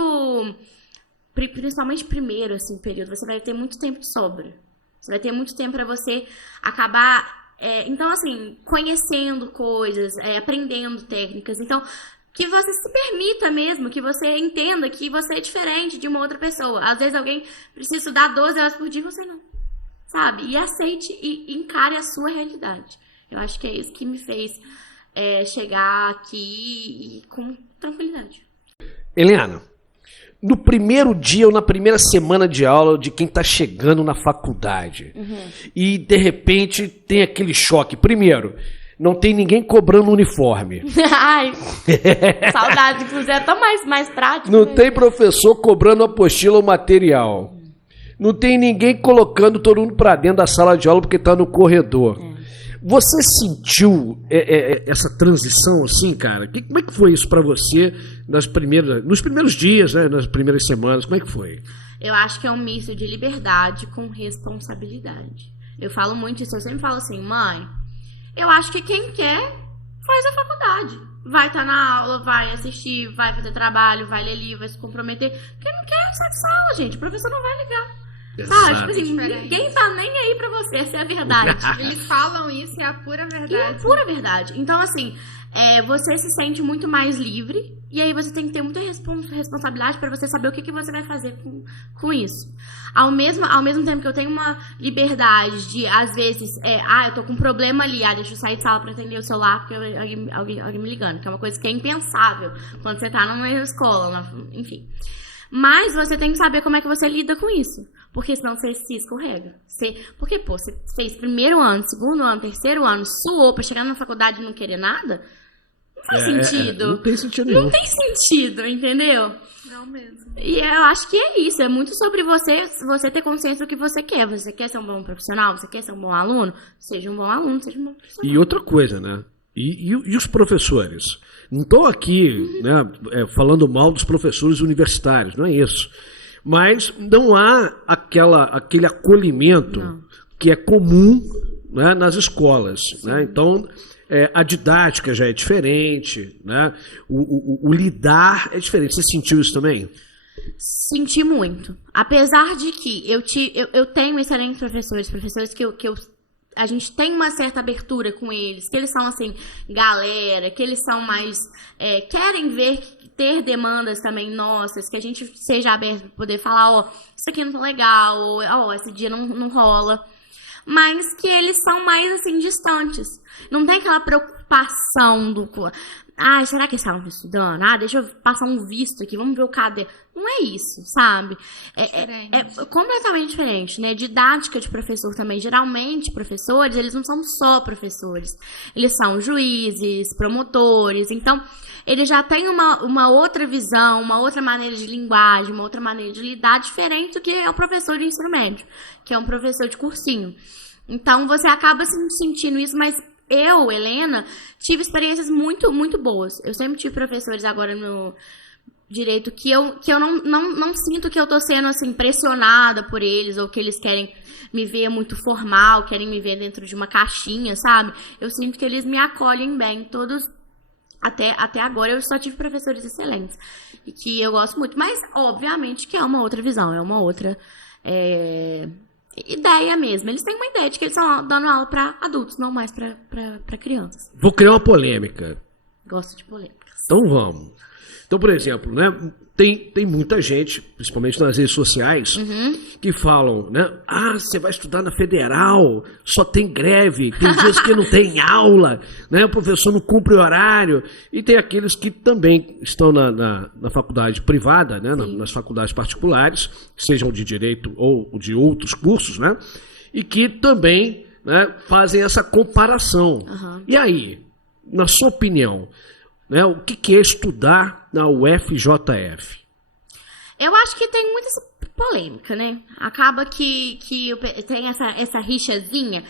principalmente primeiro, assim, período, você vai ter muito tempo de sobra. Você vai ter muito tempo pra você acabar, então, assim, conhecendo coisas, aprendendo técnicas. Então, que você se permita mesmo, que você entenda que você é diferente de uma outra pessoa. Às vezes alguém precisa estudar 12 horas por dia e você não, sabe? E aceite e encare a sua realidade. Eu acho que é isso que me fez chegar aqui com tranquilidade. Helena, no primeiro dia ou na primeira semana de aula de quem está chegando na faculdade e de repente tem aquele choque. Primeiro, não tem ninguém cobrando uniforme. Ai, saudade, inclusive é tão mais prático. Não né? tem professor cobrando apostila ou material. Não tem ninguém colocando todo mundo para dentro da sala de aula porque está no corredor. Você sentiu essa transição assim, cara? Como é que foi isso para você nos primeiros dias, né, nas primeiras semanas? Como é que foi? Eu acho que é um misto de liberdade com responsabilidade. Eu falo muito isso, eu sempre falo assim, mãe, eu acho que quem quer faz a faculdade. Vai estar na aula, vai assistir, vai fazer trabalho, vai ler livro, vai se comprometer. Quem não quer, sai de sala, gente. O professor não vai ligar. Sabe? Tipo assim, ninguém tá nem aí pra você, essa é a verdade. Eles falam isso e é a pura verdade. E é a pura verdade. Então, assim, você se sente muito mais livre E aí você tem que ter muita responsabilidade para você saber o que você vai fazer com isso. Ao mesmo tempo que eu tenho uma liberdade de, às vezes, eu tô com um problema ali, deixa eu sair de sala para atender o celular porque alguém me ligando, que é uma coisa que é impensável quando você tá numa escola, enfim. Mas você tem que saber como é que você lida com isso. Porque senão você se escorrega. Porque, você fez primeiro ano, segundo ano, terceiro ano, suou pra chegar na faculdade e não querer nada... Não faz sentido. Não tem sentido nenhum. Não tem sentido, entendeu? Não mesmo. E eu acho que é isso. É muito sobre você ter consciência do que você quer. Você quer ser um bom profissional? Você quer ser um bom aluno? Seja um bom aluno, seja um bom profissional. E outra coisa, né? E os professores? Não estou aqui falando mal dos professores universitários, não é isso. Mas não há aquele acolhimento que é comum, né, nas escolas. Né? Então... a didática já é diferente, né? O lidar é diferente. Você sentiu isso também? Senti muito. Apesar de que eu tenho excelentes professores que a gente tem uma certa abertura com eles, que eles são assim, galera, que eles são mais... querem ter demandas também nossas, que a gente seja aberto para poder falar, isso aqui não tá legal, ou esse dia não rola. Mas que eles são mais, assim, distantes. Não tem aquela preocupação do... será que eles estavam estudando? Deixa eu passar um visto aqui, vamos ver o cadê. Não é isso, sabe? É completamente diferente, né? Didática de professor também. Geralmente, professores, eles não são só professores. Eles são juízes, promotores. Então, eles já têm uma outra visão, uma outra maneira de linguagem, uma outra maneira de lidar diferente do que é o professor de ensino médio, que é um professor de cursinho. Então, você acaba sentindo isso, mas eu, Helena, tive experiências muito, muito boas. Eu sempre tive professores agora no direito que eu não sinto que eu tô sendo, assim, pressionada por eles, ou que eles querem me ver muito formal, querem me ver dentro de uma caixinha, sabe? Eu sinto que eles me acolhem bem, todos... Até agora eu só tive professores excelentes e que eu gosto muito, mas obviamente que é uma outra visão, é uma outra ideia mesmo. Eles têm uma ideia de que eles estão dando aula para adultos, não mais para crianças. Vou criar uma polêmica. Gosto de polêmicas. Então vamos. Então, por exemplo, né, tem muita gente, principalmente nas redes sociais, que falam, né? Você vai estudar na federal, só tem greve, tem dias que não tem aula, né? O professor não cumpre o horário. E tem aqueles que também estão na faculdade privada, né? Nas faculdades particulares, sejam de direito ou de outros cursos, né? E que também, né, fazem essa comparação. E aí, na sua opinião, né, o que é estudar na UFJF? Eu acho que tem muita polêmica, né? Acaba que tem essa rixazinha.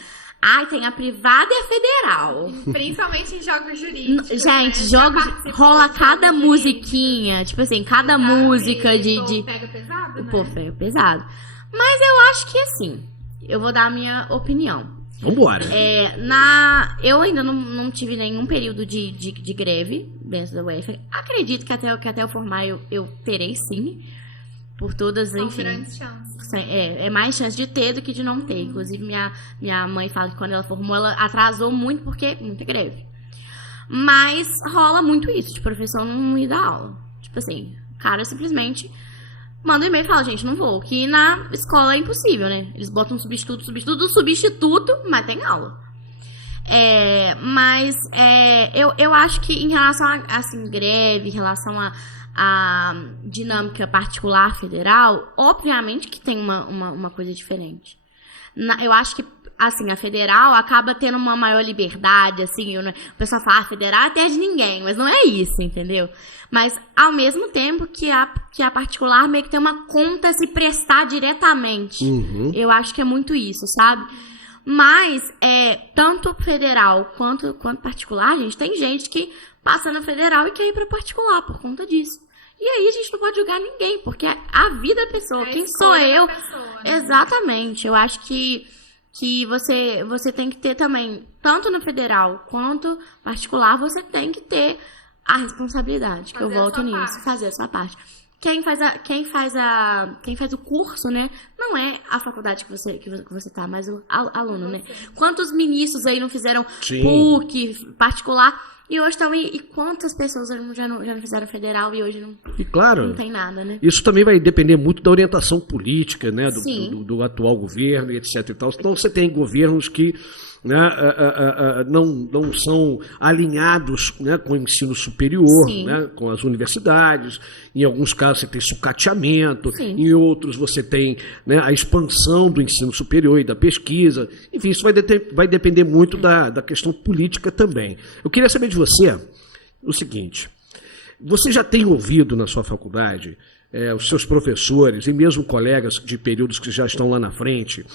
Tem a privada e a federal. Principalmente em jogos jurídicos. Gente, né? jogos rola cada musiquinha. Tipo assim, cada música de... Pega pesado, né? Pô, pega pesado. Mas eu acho que assim, eu vou dar a minha opinião. Vambora. Eu ainda não tive nenhum período de greve dentro da UF. Acredito que até eu formar eu terei sim. Por todas, enfim. Com grandes chances. É mais chance de ter do que de não ter. Inclusive, minha mãe fala que quando ela formou, ela atrasou muito porque muita greve. Mas rola muito isso, de professor não ir dar aula. Tipo assim, o cara simplesmente manda um e-mail e fala, gente, não vou. Que na escola é impossível, né? Eles botam substituto, mas tem aula. Eu acho que em relação a assim, greve, em relação a dinâmica particular federal, obviamente que tem uma coisa diferente. Eu acho que assim, a federal acaba tendo uma maior liberdade, assim, o pessoal fala, federal é terra de ninguém, mas não é isso, entendeu? Mas, ao mesmo tempo que a particular meio que tem uma conta a se prestar diretamente. Eu acho que é muito isso, sabe? Mas, tanto federal quanto particular, gente, tem gente que passa na federal e quer ir pra particular por conta disso. E aí a gente não pode julgar ninguém, porque a vida da pessoa, quem sou eu? Pessoa, né? Exatamente, eu acho que você tem que ter também, tanto no federal quanto particular, você tem que ter a responsabilidade, que eu volto nisso, fazer a sua parte. Quem faz o curso, né, não é a faculdade que você tá, mas o aluno, né? Quantos ministros aí não fizeram PUC, particular, E hoje também, e quantas pessoas já não fizeram federal e hoje e claro, não tem nada, né? Isso também vai depender muito da orientação política, né, do atual governo, etc. E tal. Então você tem governos que, né, não são alinhados, né, com o ensino superior, né, com as universidades. Em alguns casos você tem sucateamento, em outros você tem, né, a expansão do ensino superior e da pesquisa. Enfim, isso vai depender muito da questão política também. Eu queria saber de você o seguinte: você já tem ouvido na sua faculdade os seus professores e mesmo colegas de períodos que já estão lá na frente,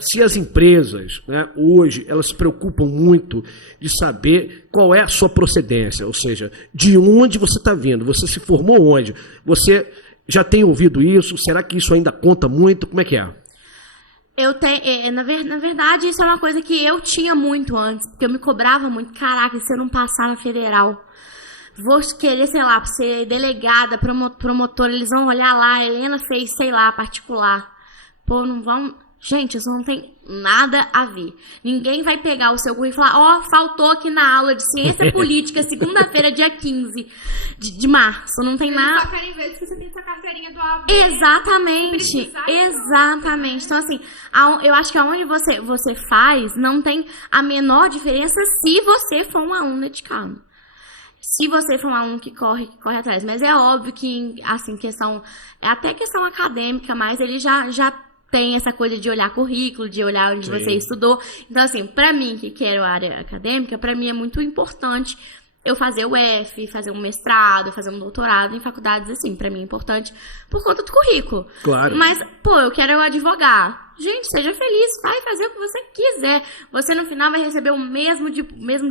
se as empresas, né, hoje, elas se preocupam muito de saber qual é a sua procedência, ou seja, de onde você está vindo, você se formou onde, você já tem ouvido isso, será que isso ainda conta muito, como é que é? Eu tenho, na verdade, isso é uma coisa que eu tinha muito antes, porque eu me cobrava muito, caraca, se eu não passar na federal, vou querer, sei lá, ser delegada, promotora, eles vão olhar lá, a Helena fez, sei lá, particular, pô, não vão... Gente, isso não tem nada a ver. Ninguém vai pegar o seu currículo e falar, faltou aqui na aula de ciência política, segunda-feira, dia 15 de março. Não tem nada. Eles só querem ver se você tem essa carteirinha do AB. Exatamente. Exatamente. Então, assim, eu acho que aonde você faz, não tem a menor diferença se você for um aluno dedicado. Se você for um aluno que corre atrás. Mas é óbvio que, assim, até questão acadêmica, mas ele já tem essa coisa de olhar currículo, de olhar onde você estudou. Então, assim, pra mim, que quero a área acadêmica, pra mim é muito importante eu fazer o F, fazer um mestrado, fazer um doutorado em faculdades, assim, pra mim é importante por conta do currículo. Claro. Mas, pô, eu quero advogar. Gente, seja feliz, vai fazer o que você quiser. Você, no final, vai receber o mesmo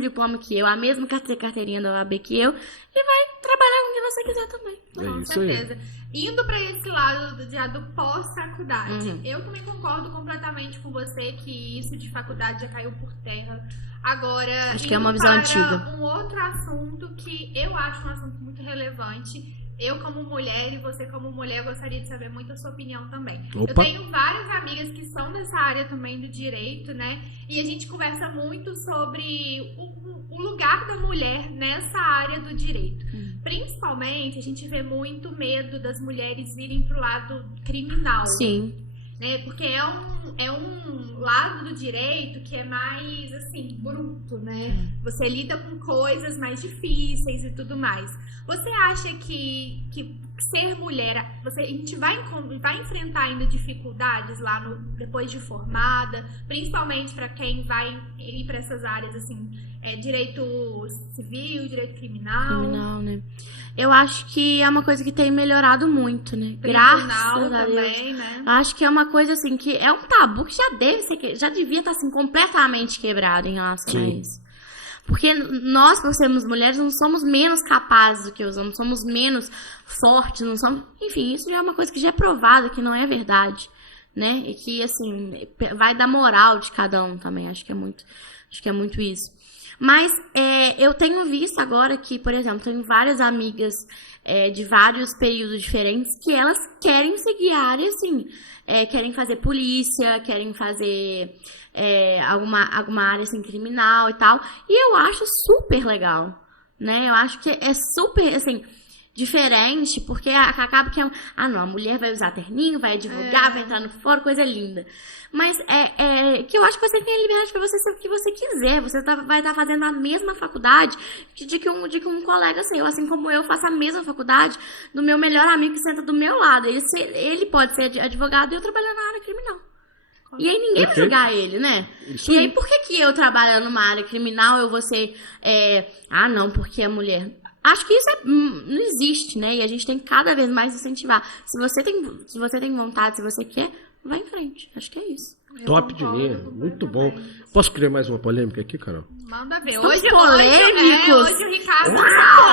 diploma que eu, a mesma carteirinha da OAB que eu, e vai trabalhar com o que você quiser também. Com certeza. Indo para esse lado já do pós-faculdade, eu também concordo completamente com você que isso de faculdade já caiu por terra. Agora, acho que é uma visão antiga. Um outro assunto que eu acho um assunto muito relevante. Eu, como mulher, e você, como mulher, gostaria de saber muito a sua opinião também. Opa. Eu tenho várias amigas que são dessa área também do direito, né? E a gente conversa muito sobre o lugar da mulher nessa área do direito. Principalmente, a gente vê muito medo das mulheres virem pro lado criminal. Sim. Né? Porque é um lado do direito que é mais, assim, bruto, né? Você lida com coisas mais difíceis e tudo mais. Você acha que ser mulher, a gente vai enfrentar ainda dificuldades lá depois de formada, principalmente para quem vai ir para essas áreas, assim, direito civil, direito criminal? Criminal, né? Eu acho que é uma coisa que tem melhorado muito, né? Graças a Deus. Também, né? Acho que é uma coisa, assim, que é um tabu que já devia estar, assim, completamente quebrado em relação a isso. Porque nós, por sermos mulheres, não somos menos capazes do que os homens, somos menos fortes, não somos... Enfim, isso já é uma coisa que já é provada, que não é verdade, né? E que, assim, vai da moral de cada um também, acho que é muito isso. Mas eu tenho visto agora que, por exemplo, tenho várias amigas de vários períodos diferentes que elas querem seguir a área, assim, querem fazer polícia, querem fazer alguma área assim, criminal e tal. E eu acho super legal, né? Eu acho que é super, assim, diferente, porque acaba que não, a mulher vai usar terninho, vai divulgar, vai entrar no fórum, coisa linda. Mas que eu acho que você tem a liberdade para você ser o que você quiser. Você vai estar fazendo a mesma faculdade de que um colega seu, assim como eu faço a mesma faculdade do meu melhor amigo que senta do meu lado. Ele pode ser advogado e eu trabalhar na área criminal. E aí ninguém vai julgar ele, né? Isso e aí por que eu trabalhando numa área criminal eu vou ser... não, porque é mulher... Acho que isso não existe, né? E a gente tem que cada vez mais incentivar. Se você tem vontade, se você quer, vai em frente. Acho que é isso. Top de linha. Muito bom. Posso criar mais uma polêmica aqui, Carol? Manda ver. Estamos Hoje polêmicos. Hoje o Ricardo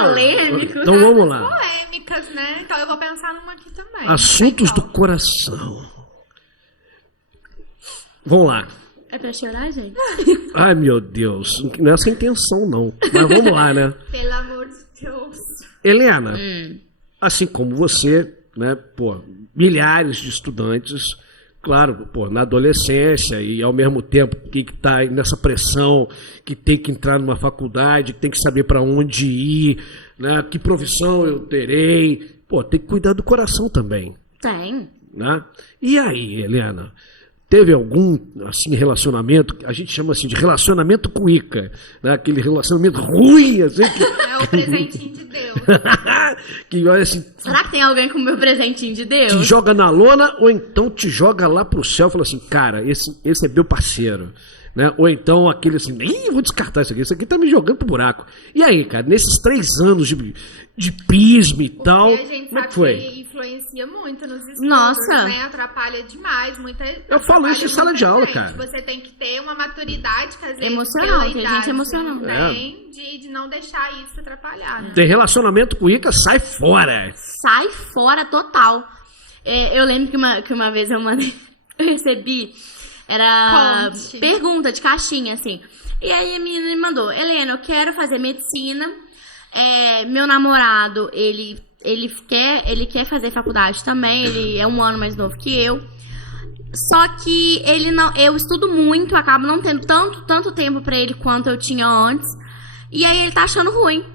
Polêmicos. Então vamos lá. Polêmicas, né? Então eu vou pensar numa aqui também. Assuntos do coração. Vamos lá. É pra chorar, gente? Ai, meu Deus. Não é essa a intenção, não. Mas vamos lá, né? Pelo amor de Deus. Helena, assim como você, né, milhares de estudantes, Claro, pô, na adolescência e ao mesmo tempo que está nessa pressão, que tem que entrar numa faculdade, que tem que saber para onde ir, né? Que profissão eu terei. Pô, tem que cuidar do coração também. Tem. Né? E aí, Helena? Teve algum assim, relacionamento, a gente chama assim de relacionamento cuíca, né? Aquele relacionamento ruim, assim, que... É o presentinho de Deus. que olha assim. Será que tem alguém com o meu presentinho de Deus? Te joga na lona ou então te joga lá pro céu e fala assim, cara, esse é meu parceiro. Né? Ou então aquele assim, ih, vou descartar isso aqui tá me jogando pro buraco. E aí, cara, nesses 3 anos de prisma e tal, a gente como é sabe que foi? Que influencia muito nos estudos, Nossa. né? Atrapalha demais. Eu falo isso em sala de aula, cara. Você tem que ter uma maturidade, que às vezes emocional, pela tem idade, gente emocional. não tem, de não deixar isso atrapalhar. Né? Tem relacionamento cuíca, sai fora. Sai fora total. Eu lembro que uma vez eu recebi, era Conte. pergunta de caixinha, assim. E aí a menina me mandou, Helena, eu quero fazer medicina, meu namorado, ele quer fazer faculdade também, ele é 1 ano mais novo que eu. Só que eu estudo muito, acabo não tendo tanto tempo pra ele quanto eu tinha antes. E aí ele tá achando ruim.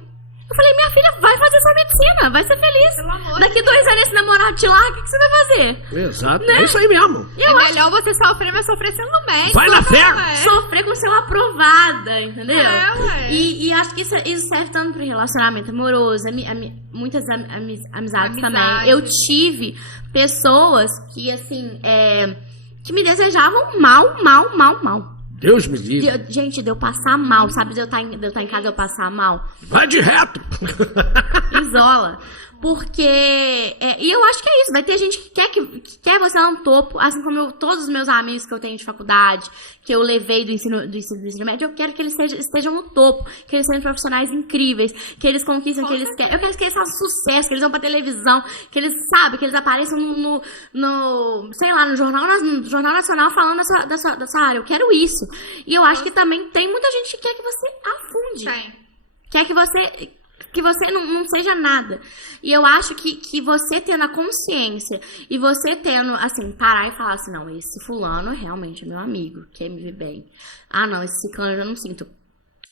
Eu falei, minha filha, vai fazer sua medicina, vai ser feliz. Pelo amor Daqui 2 anos esse namorado te larga, o que você vai fazer? Exato, Né? é isso aí mesmo. É melhor você sofrer, mas sofrer sendo médico. Vai na fé! Sofrer com ser aprovada, entendeu? Ué. E acho que isso serve tanto para relacionamento amoroso, muitas amizades também. Eu tive pessoas que, assim, que me desejavam mal. Deus me livre. Gente, de eu passar mal, sabe? De eu estar em casa, eu passar mal. Vai de reto. Isola. Porque... e eu acho que é isso. Vai ter gente que quer você lá no topo. Assim como todos os meus amigos que eu tenho de faculdade, que eu levei do ensino médio, eu quero que eles estejam no topo. Que eles sejam profissionais incríveis. Que eles conquistem o que eles querem. Eu quero que eles façam sucesso, que eles vão pra televisão. Que eles, sabe, que eles apareçam sei lá, no Jornal Nacional falando da sua área. Eu quero isso. E eu acho que também tem muita gente que quer que você afunde. Tem. Quer que você não seja nada. E eu acho que você tendo a consciência e você tendo, assim, parar e falar assim, não, esse fulano realmente é meu amigo, quer me ver bem. Ah, não, esse ciclano eu já não sinto.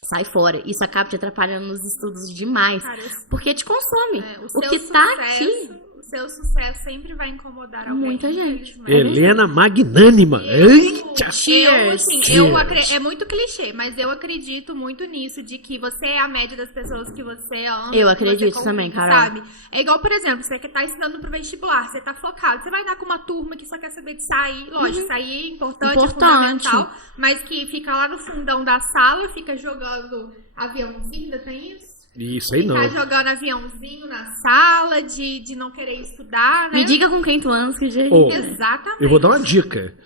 Sai fora. Isso acaba te atrapalhando nos estudos demais. Cara, porque te consome. o que tá aqui... O seu sucesso sempre vai incomodar alguém. Muita gente. Helena magnânima. Eita! Cheers. É muito clichê, mas eu acredito muito nisso, de que você é a média das pessoas que você ama. Eu que acredito você também, convive, Carol. sabe? É igual, por exemplo, você que tá estudando pro vestibular, você tá focado, você vai dar com uma turma que só quer saber de sair. Lógico, sair é importante, é fundamental, mas que fica lá no fundão da sala, fica jogando aviãozinho, ainda tem isso? Isso aí não. Ficar jogando aviãozinho na sala, de não querer estudar, né? Me diga com quem tu andas, que jeito. Oh, Exatamente. eu vou dar uma dica.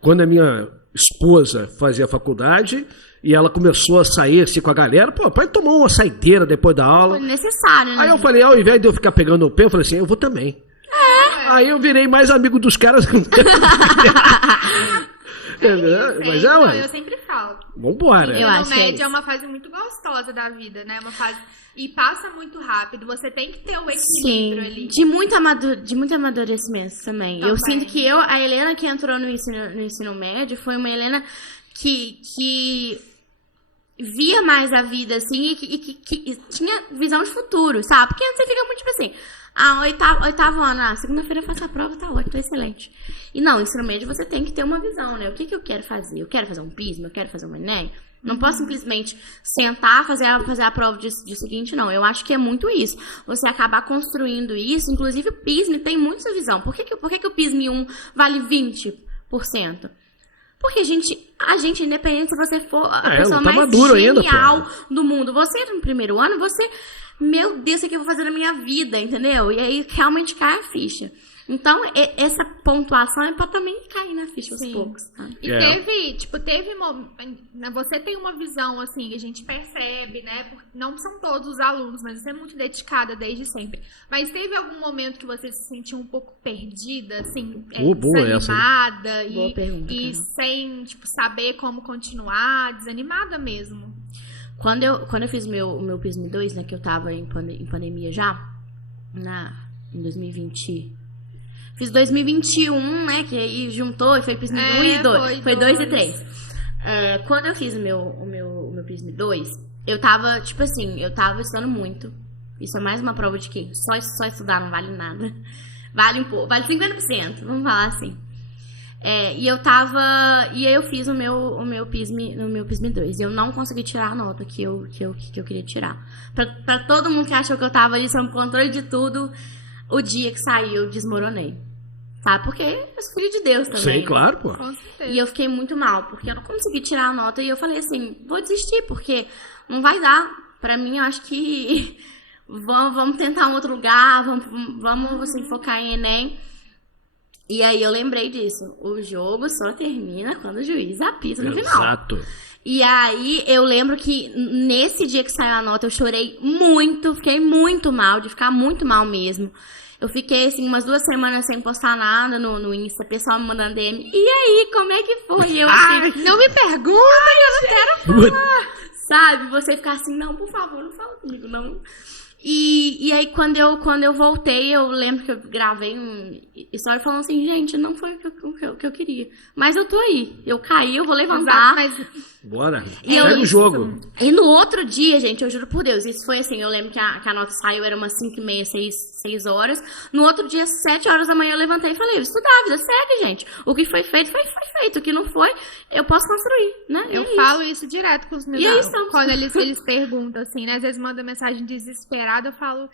Quando a minha esposa fazia faculdade e ela começou a sair assim com a galera, pô, pode tomar uma saideira depois da aula. Foi necessário, né? Aí eu falei, ao invés de eu ficar pegando o pé, eu falei assim, eu vou também. Aí eu virei mais amigo dos caras. Mas ué. Eu sempre falo. Vambora. Eu acho que é média isso. é uma fase muito gostosa da vida, né? Uma fase... E passa muito rápido. Você tem que ter o equilíbrio ali. De muito amadurecimento também. Eu sinto que a Helena que entrou no ensino médio foi uma Helena que via mais a vida, assim, e que tinha visão de futuro, sabe? Porque antes você fica muito tipo assim, oitavo ano, segunda-feira eu faço a prova, tá ótimo, tá excelente. E não, ensino médio você tem que ter uma visão, né? O que eu quero fazer? Eu quero fazer um PISM? Eu quero fazer um Enem? Não posso simplesmente sentar, fazer a prova de seguinte, não. Eu acho que é muito isso. Você acabar construindo isso, inclusive o PISM tem muito essa visão. Por que o PISM 1 vale 20%? Porque a gente, independente se você for a pessoa tá mais genial do mundo, você no primeiro ano, meu Deus, o que eu vou fazer na minha vida, entendeu? E aí realmente cai a ficha. Então, essa pontuação é pra também cair na ficha aos poucos. Tá? E teve você tem uma visão, assim, que a gente percebe, né? Não são todos os alunos, mas você é muito dedicada desde sempre. Mas teve algum momento que você se sentiu um pouco perdida, assim, desanimada e sem, saber como continuar, desanimada mesmo? Quando eu fiz meu PISM 2, né, que eu tava em pandemia já, em 2020... Fiz 2021, né? Que aí juntou e foi PISM 1 e 2. Foi 2 e 3. Quando eu fiz o meu PISM 2, eu tava, tipo assim, eu tava estudando muito. Isso é mais uma prova de que só estudar não vale nada. Vale um pouco, vale 50%, vamos falar assim. E aí eu fiz o meu PISM 2. E eu não consegui tirar a nota que eu queria tirar. Pra todo mundo que achou que eu tava ali sob controle de tudo, o dia que saiu, eu desmoronei. Sabe? Porque eu sou filho de Deus também. Sim, claro, pô. Com certeza. E eu fiquei muito mal, porque eu não consegui tirar a nota. E eu falei assim, vou desistir, porque não vai dar. Pra mim, eu acho que vamos tentar um outro lugar, vamos assim, focar em Enem. E aí eu lembrei disso. O jogo só termina quando o juiz apita no final. Exato. E aí eu lembro que nesse dia que saiu a nota, eu chorei muito, fiquei muito mal, de ficar muito mal mesmo. Eu fiquei, assim, umas 2 semanas sem postar nada no Insta, o pessoal me mandando DM. E aí, como é que foi? E eu, assim, Não me pergunta, eu não quero falar. sabe? Você ficar assim, não, por favor, não fala comigo, não. E aí, quando eu voltei, eu lembro que eu gravei uma história falando assim, gente, não foi o que eu queria. Mas eu tô aí. Eu caí, eu vou levantar. Bora. E Segue o jogo. E no outro dia, gente, eu juro por Deus, isso foi assim, eu lembro que a nota saiu, era umas 5h30, 6 horas. No outro dia, 7 horas da manhã, eu levantei e falei, eu estudar, a vida segue, gente. O que foi feito, foi feito. O que não foi, eu posso construir, né? Eu falo isso direto com os meus alunos. Quando eles perguntam, assim, né? Às vezes mandam mensagem desesperada, eu falo...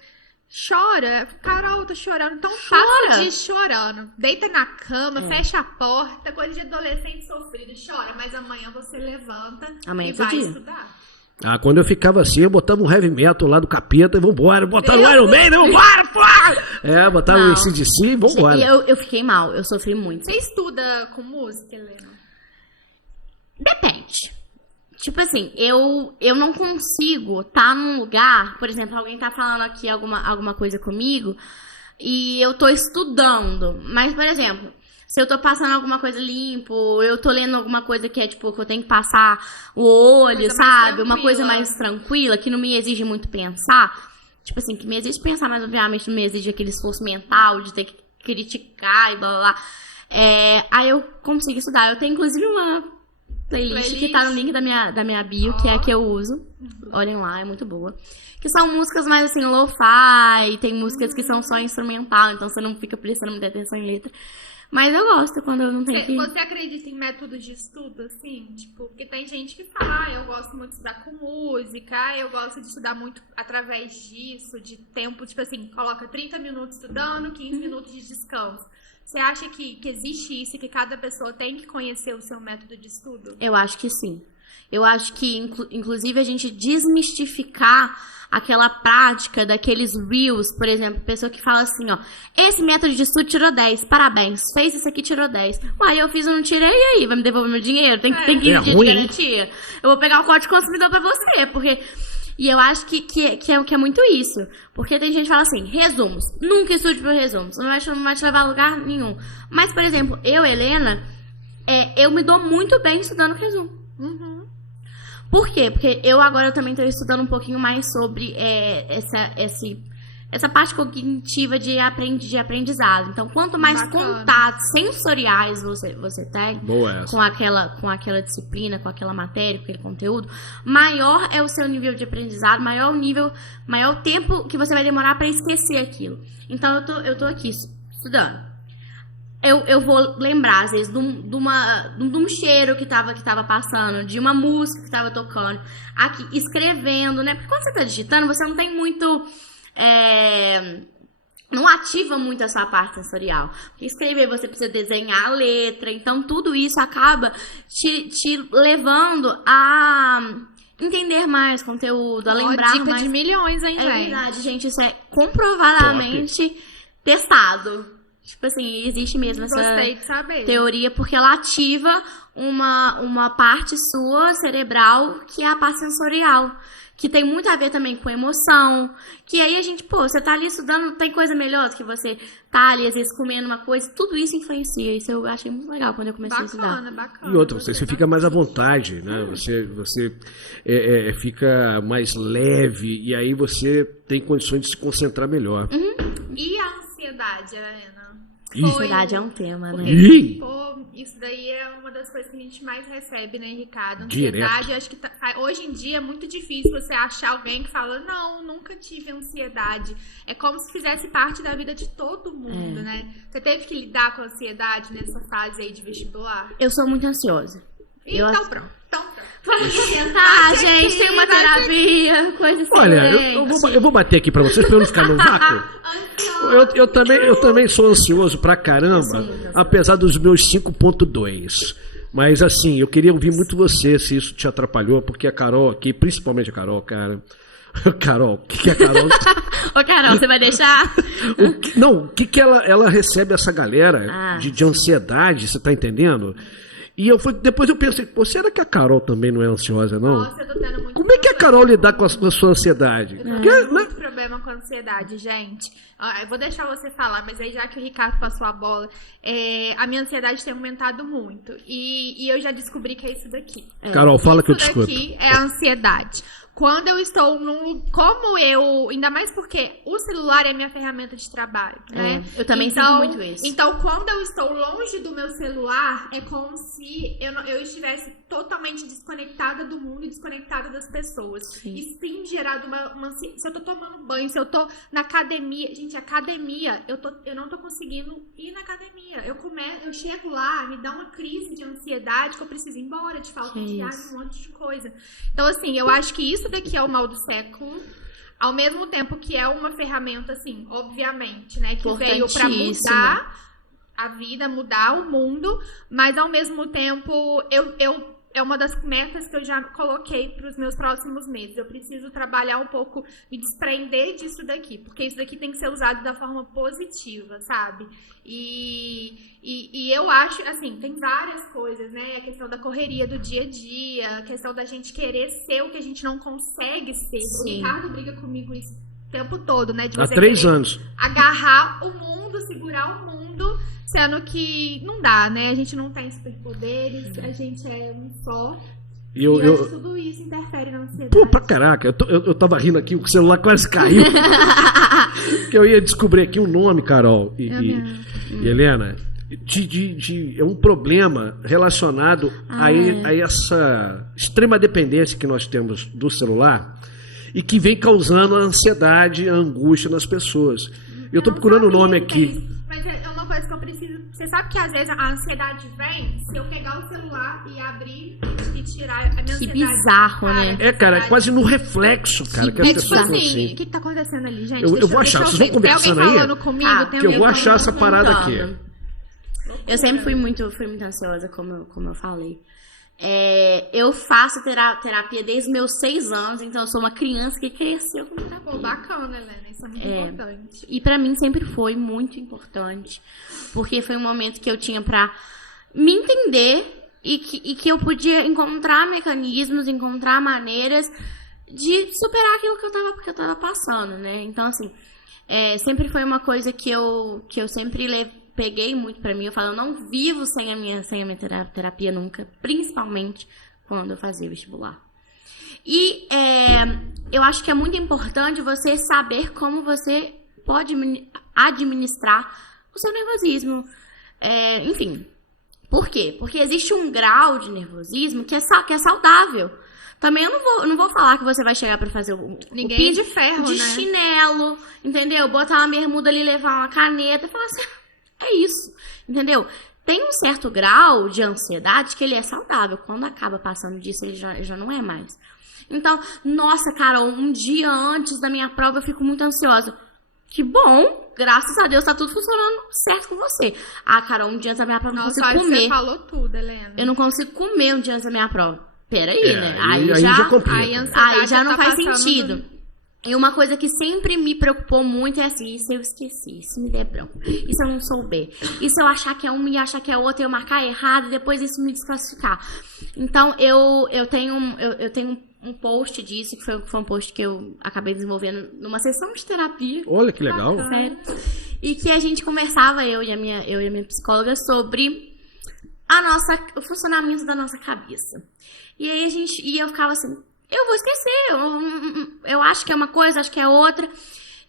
Chora, Carol, tô chorando. Então passa o dia chorando. Deita na cama, fecha a porta, coisa de adolescente sofrido. Chora, mas amanhã você levanta e vai estudar. Quando eu ficava assim, eu botava um heavy metal lá do Capeta e vambora. Botava o Iron Man, vambora, pô! Botava o AC/DC e vambora. Eu fiquei mal, eu sofri muito. Você estuda com música, Helena? Depende. Tipo assim, eu não consigo estar num lugar, por exemplo, alguém tá falando aqui alguma coisa comigo e eu tô estudando. Mas, por exemplo, se eu tô passando alguma coisa limpo, eu tô lendo alguma coisa que é tipo, que eu tenho que passar o olho, sabe? Uma coisa mais tranquila, que não me exige muito pensar. Tipo assim, que me exige pensar, mas obviamente não me exige aquele esforço mental de ter que criticar e blá blá blá. Aí eu consigo estudar. Eu tenho inclusive uma playlist que tá no link da minha bio, que é a que eu uso. Olhem lá, é muito boa. Que são músicas mais assim, lo-fi, tem músicas que são só instrumental, então você não fica prestando muita atenção em letra. Mas eu gosto quando eu não tenho que... Você acredita em métodos de estudo, assim? Tipo, porque tem gente que fala, eu gosto muito de estudar com música, eu gosto de estudar muito através disso, de tempo, tipo assim, coloca 30 minutos estudando, 15 minutos de descanso. Você acha que existe isso e que cada pessoa tem que conhecer o seu método de estudo? Eu acho que sim. Eu acho que, inclusive, a gente desmistificar aquela prática daqueles reels, por exemplo, pessoa que fala assim, ó, esse método de estudo tirou 10, parabéns, fez isso aqui, tirou 10. Uai, eu fiz e não tirei, e aí? Vai me devolver meu dinheiro? Tem 15 dias de garantia? Eu vou pegar o código consumidor pra você, porque... E eu acho que é muito isso. Porque tem gente que fala assim, resumos. Nunca estude por resumos. Não vai te levar a lugar nenhum. Mas, por exemplo, eu, Helena, eu me dou muito bem estudando resumo. Uhum. Por quê? Porque eu agora também estou estudando um pouquinho mais sobre essa parte cognitiva de aprendizado. Então, quanto mais contatos sensoriais você tem com aquela disciplina, com aquela matéria, com aquele conteúdo, maior é o seu nível de aprendizado, maior o tempo que você vai demorar para esquecer aquilo. Então, eu tô aqui estudando. Eu vou lembrar, às vezes, de um cheiro que tava passando, de uma música que tava tocando, aqui, escrevendo, né? Porque quando você tá digitando, você não tem muito... não ativa muito essa parte sensorial. Porque escrever, você precisa desenhar a letra, então tudo isso acaba te levando a entender mais conteúdo, a lembrar dica mais. De milhões, hein, gente? É verdade, gente, isso é comprovadamente testado. Tipo assim, existe mesmo essa teoria, porque ela ativa uma parte sua cerebral que é a parte sensorial, que tem muito a ver também com emoção, que aí a gente, você tá ali estudando, tem coisa melhor do que você tá ali, às vezes, comendo uma coisa, tudo isso influencia, isso eu achei muito legal quando eu comecei a estudar. Bacana. E outra, você fica mais à vontade, né? Você fica mais leve, e aí você tem condições de se concentrar melhor. E a ansiedade, Helena? Ansiedade é um tema, né? Isso daí é uma das coisas que a gente mais recebe, né, Ricardo? Direto. Ansiedade, acho que hoje em dia é muito difícil você achar alguém que fala, não, nunca tive ansiedade. É como se fizesse parte da vida de todo mundo, né? Você teve que lidar com a ansiedade nessa fase aí de vestibular? Eu sou muito ansiosa. Então pronto. Vamos tentar, gente. Tem uma terapia, coisa assim. Olha, eu vou bater aqui pra vocês pra eu não ficar no vácuo. Eu também sou ansioso pra caramba, apesar dos meus 5.2. Mas assim, eu queria ouvir muito você, se isso te atrapalhou, porque a Carol aqui, principalmente a Carol, cara... Carol, o que é a Carol? Ô, Carol, você vai deixar? O que ela recebe essa galera de ansiedade, você tá entendendo? E depois eu pensei, pô, será que a Carol também não é ansiosa, não? Nossa, eu tô tendo muito Como é que a Carol lidar com a sua ansiedade? Eu tô tendo muito problema com a ansiedade, gente. Eu vou deixar você falar, mas aí já que o Ricardo passou a bola, a minha ansiedade tem aumentado muito. E eu já descobri que é isso daqui. Carol, fala que eu te escuto. Isso daqui é a ansiedade. Quando eu estou ainda mais porque o celular é minha ferramenta de trabalho, né? Eu também sinto muito isso. Então, quando eu estou longe do meu celular, é como se eu estivesse totalmente desconectada do mundo e desconectada das pessoas. Sim. Isso tem gerado se eu tô tomando banho, se eu tô na academia, gente, academia, eu não tô conseguindo ir na academia. Eu chego lá, me dá uma crise de ansiedade que eu preciso ir embora, de falta de ar, um monte de coisa. Então, assim, eu acho que isso daqui é o mal do século, ao mesmo tempo que é uma ferramenta, assim, obviamente, né, que veio para mudar a vida, mudar o mundo, mas ao mesmo tempo é uma das metas que eu já coloquei para os meus próximos meses. Eu preciso trabalhar um pouco, me desprender disso daqui, porque isso daqui tem que ser usado da forma positiva, sabe? E eu acho, assim, tem várias coisas, né? A questão da correria do dia a dia, a questão da gente querer ser o que a gente não consegue ser. Sim. O Ricardo briga comigo isso o tempo todo, né? De há 3 anos. Agarrar o mundo, segurar o mundo, sendo que não dá, né? A gente não tem superpoderes, a gente é um só. E tudo isso interfere na ansiedade. Pô, pra caraca, eu tava rindo aqui, o celular quase caiu. Que eu ia descobrir aqui um nome, Carol e Helena, é um problema relacionado a essa extrema dependência que nós temos do celular e que vem causando a ansiedade, a angústia nas pessoas. Eu estou procurando o nome aqui. Mas é uma coisa que eu preciso... Você sabe que às vezes a ansiedade vem se eu pegar o celular e abrir e tirar a minha ansiedade. Que bizarro, né? Cara, é quase no reflexo, cara, que as pessoas tipo assim. O que tá acontecendo ali, gente? Eu vou achar, vocês vão conversando aí? Tem alguém falando comigo? Que eu vou achar essa parada aqui. Eu sempre fui muito ansiosa, como eu falei. Eu faço terapia desde meus 6 anos, então eu sou uma criança que cresceu com terapia. Pô, bacana, Helena, isso é muito importante. E pra mim sempre foi muito importante, porque foi um momento que eu tinha pra me entender e que eu podia encontrar mecanismos, encontrar maneiras de superar aquilo que eu tava passando, né? Então, assim, sempre foi uma coisa que eu sempre peguei muito pra mim. Eu falo, eu não vivo sem a minha terapia nunca, principalmente quando eu fazia vestibular. E eu acho que é muito importante você saber como você pode administrar o seu nervosismo. Enfim, por quê? Porque existe um grau de nervosismo que é saudável. Também eu não vou falar que você vai chegar pra fazer ninguém é de ferro, de né? Chinelo, entendeu? Botar uma bermuda ali, levar uma caneta e falar assim, é isso, entendeu? Tem um certo grau de ansiedade que ele é saudável. Quando acaba passando disso, ele já não é mais. Então, nossa, Carol, um dia antes da minha prova eu fico muito ansiosa. Que bom, graças a Deus tá tudo funcionando certo com você. Carol, um dia antes da minha prova eu não consigo comer. Você falou tudo, Helena. Eu não consigo comer um dia antes da minha prova. Peraí, né? Aí já não faz sentido. E uma coisa que sempre me preocupou muito é assim, e se eu esqueci, se me der branco, e se eu não souber, e se eu achar que é uma e achar que é outra, eu marcar errado e depois isso me desclassificar. Então, eu tenho um post disso, que foi um post que eu acabei desenvolvendo numa sessão de terapia. Olha que legal. Sério. E que a gente conversava, eu e a minha psicóloga, sobre o funcionamento da nossa cabeça. E aí eu ficava assim, eu vou esquecer, eu acho que é uma coisa, acho que é outra.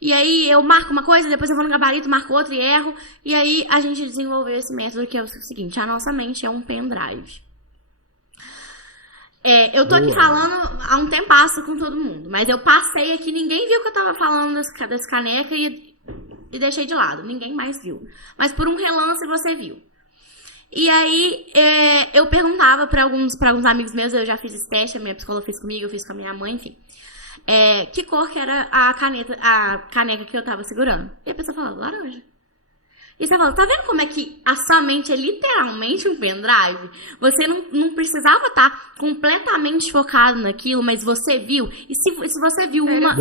E aí eu marco uma coisa, depois eu vou no gabarito, marco outra e erro. E aí a gente desenvolveu esse método que é o seguinte, a nossa mente é um pendrive. Eu tô aqui falando há um tempasso com todo mundo, mas eu passei aqui, ninguém viu que eu tava falando desse caneca e deixei de lado, ninguém mais viu. Mas por um relance você viu. E aí eu perguntava pra alguns amigos meus, eu já fiz esse teste, a minha psicóloga fez comigo, eu fiz com a minha mãe, enfim. Que cor que era a caneca que eu tava segurando? E a pessoa falava, laranja. E você fala, tá vendo como é que a sua mente é literalmente um pendrive? Você não precisava estar completamente focado naquilo, mas você viu. E se você viu uma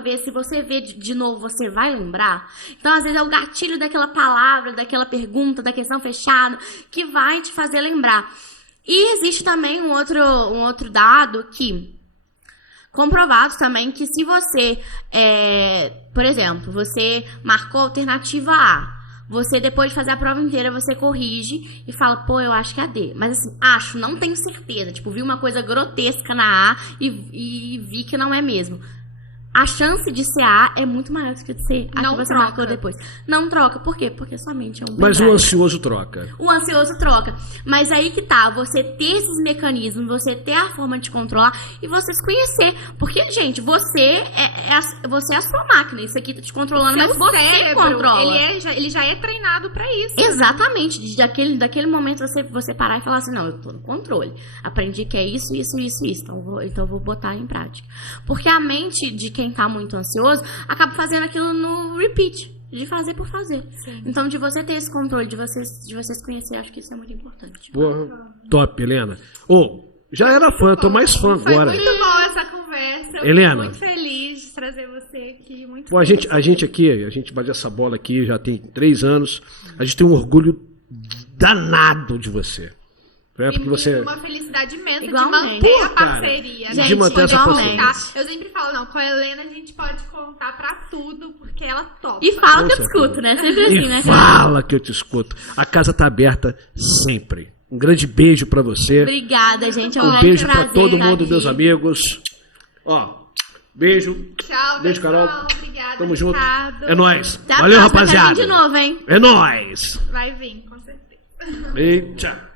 vez, se você vê de novo, você vai lembrar. Então, às vezes, é o gatilho daquela palavra, daquela pergunta, da questão fechada, que vai te fazer lembrar. E existe também um outro dado que... comprovado também que se você, por exemplo, você marcou a alternativa A, você depois de fazer a prova inteira, você corrige e fala, pô, eu acho que é a D. Mas assim, não tenho certeza. Tipo, vi uma coisa grotesca na A e vi que não é mesmo. A chance de ser A é muito maior do que de ser a que você marcou depois. Não troca. Por quê? Porque sua mente é um Mas o ansioso troca. O ansioso troca. Mas aí que tá, você ter esses mecanismos, você ter a forma de controlar e você se conhecer. Porque, gente, você é a sua máquina. Isso aqui tá te controlando, mas você controla. Ele já é treinado pra isso. Exatamente. Né? Daquele momento você parar e falar assim, não, eu tô no controle. Aprendi que é isso. Então eu vou botar em prática. Porque a mente de quem tá muito ansioso, acaba fazendo aquilo no repeat, de fazer por fazer. Sim. Então, de você ter esse controle, de você se conhecer, acho que isso é muito importante. Porra, top, Helena. Já era fã, eu tô mais fã agora. Foi muito boa essa conversa. Eu Helena, tô muito feliz de trazer você aqui. Muito a gente bate essa bola aqui já tem 3 anos. A gente tem um orgulho danado de você. Porque você... uma felicidade imensa igualmente. De manter a parceria. Cara, de manter essa parceria. Eu sempre falo, com a Helena a gente pode contar pra tudo, porque ela topa. E fala que eu te escuto, né? Sempre assim, né? Fala que eu te escuto. A casa tá aberta sempre. Um grande beijo pra você. Obrigada, gente. Um beijo pra todo mundo, meus amigos. Beijo. Tchau, beijo, pessoal. Carol. Obrigada, Tamo junto. Ricardo. É nóis. Até Valeu, a próxima, rapaziada. tá vindo de novo, hein? É nóis. Vai vir, com certeza. Eita.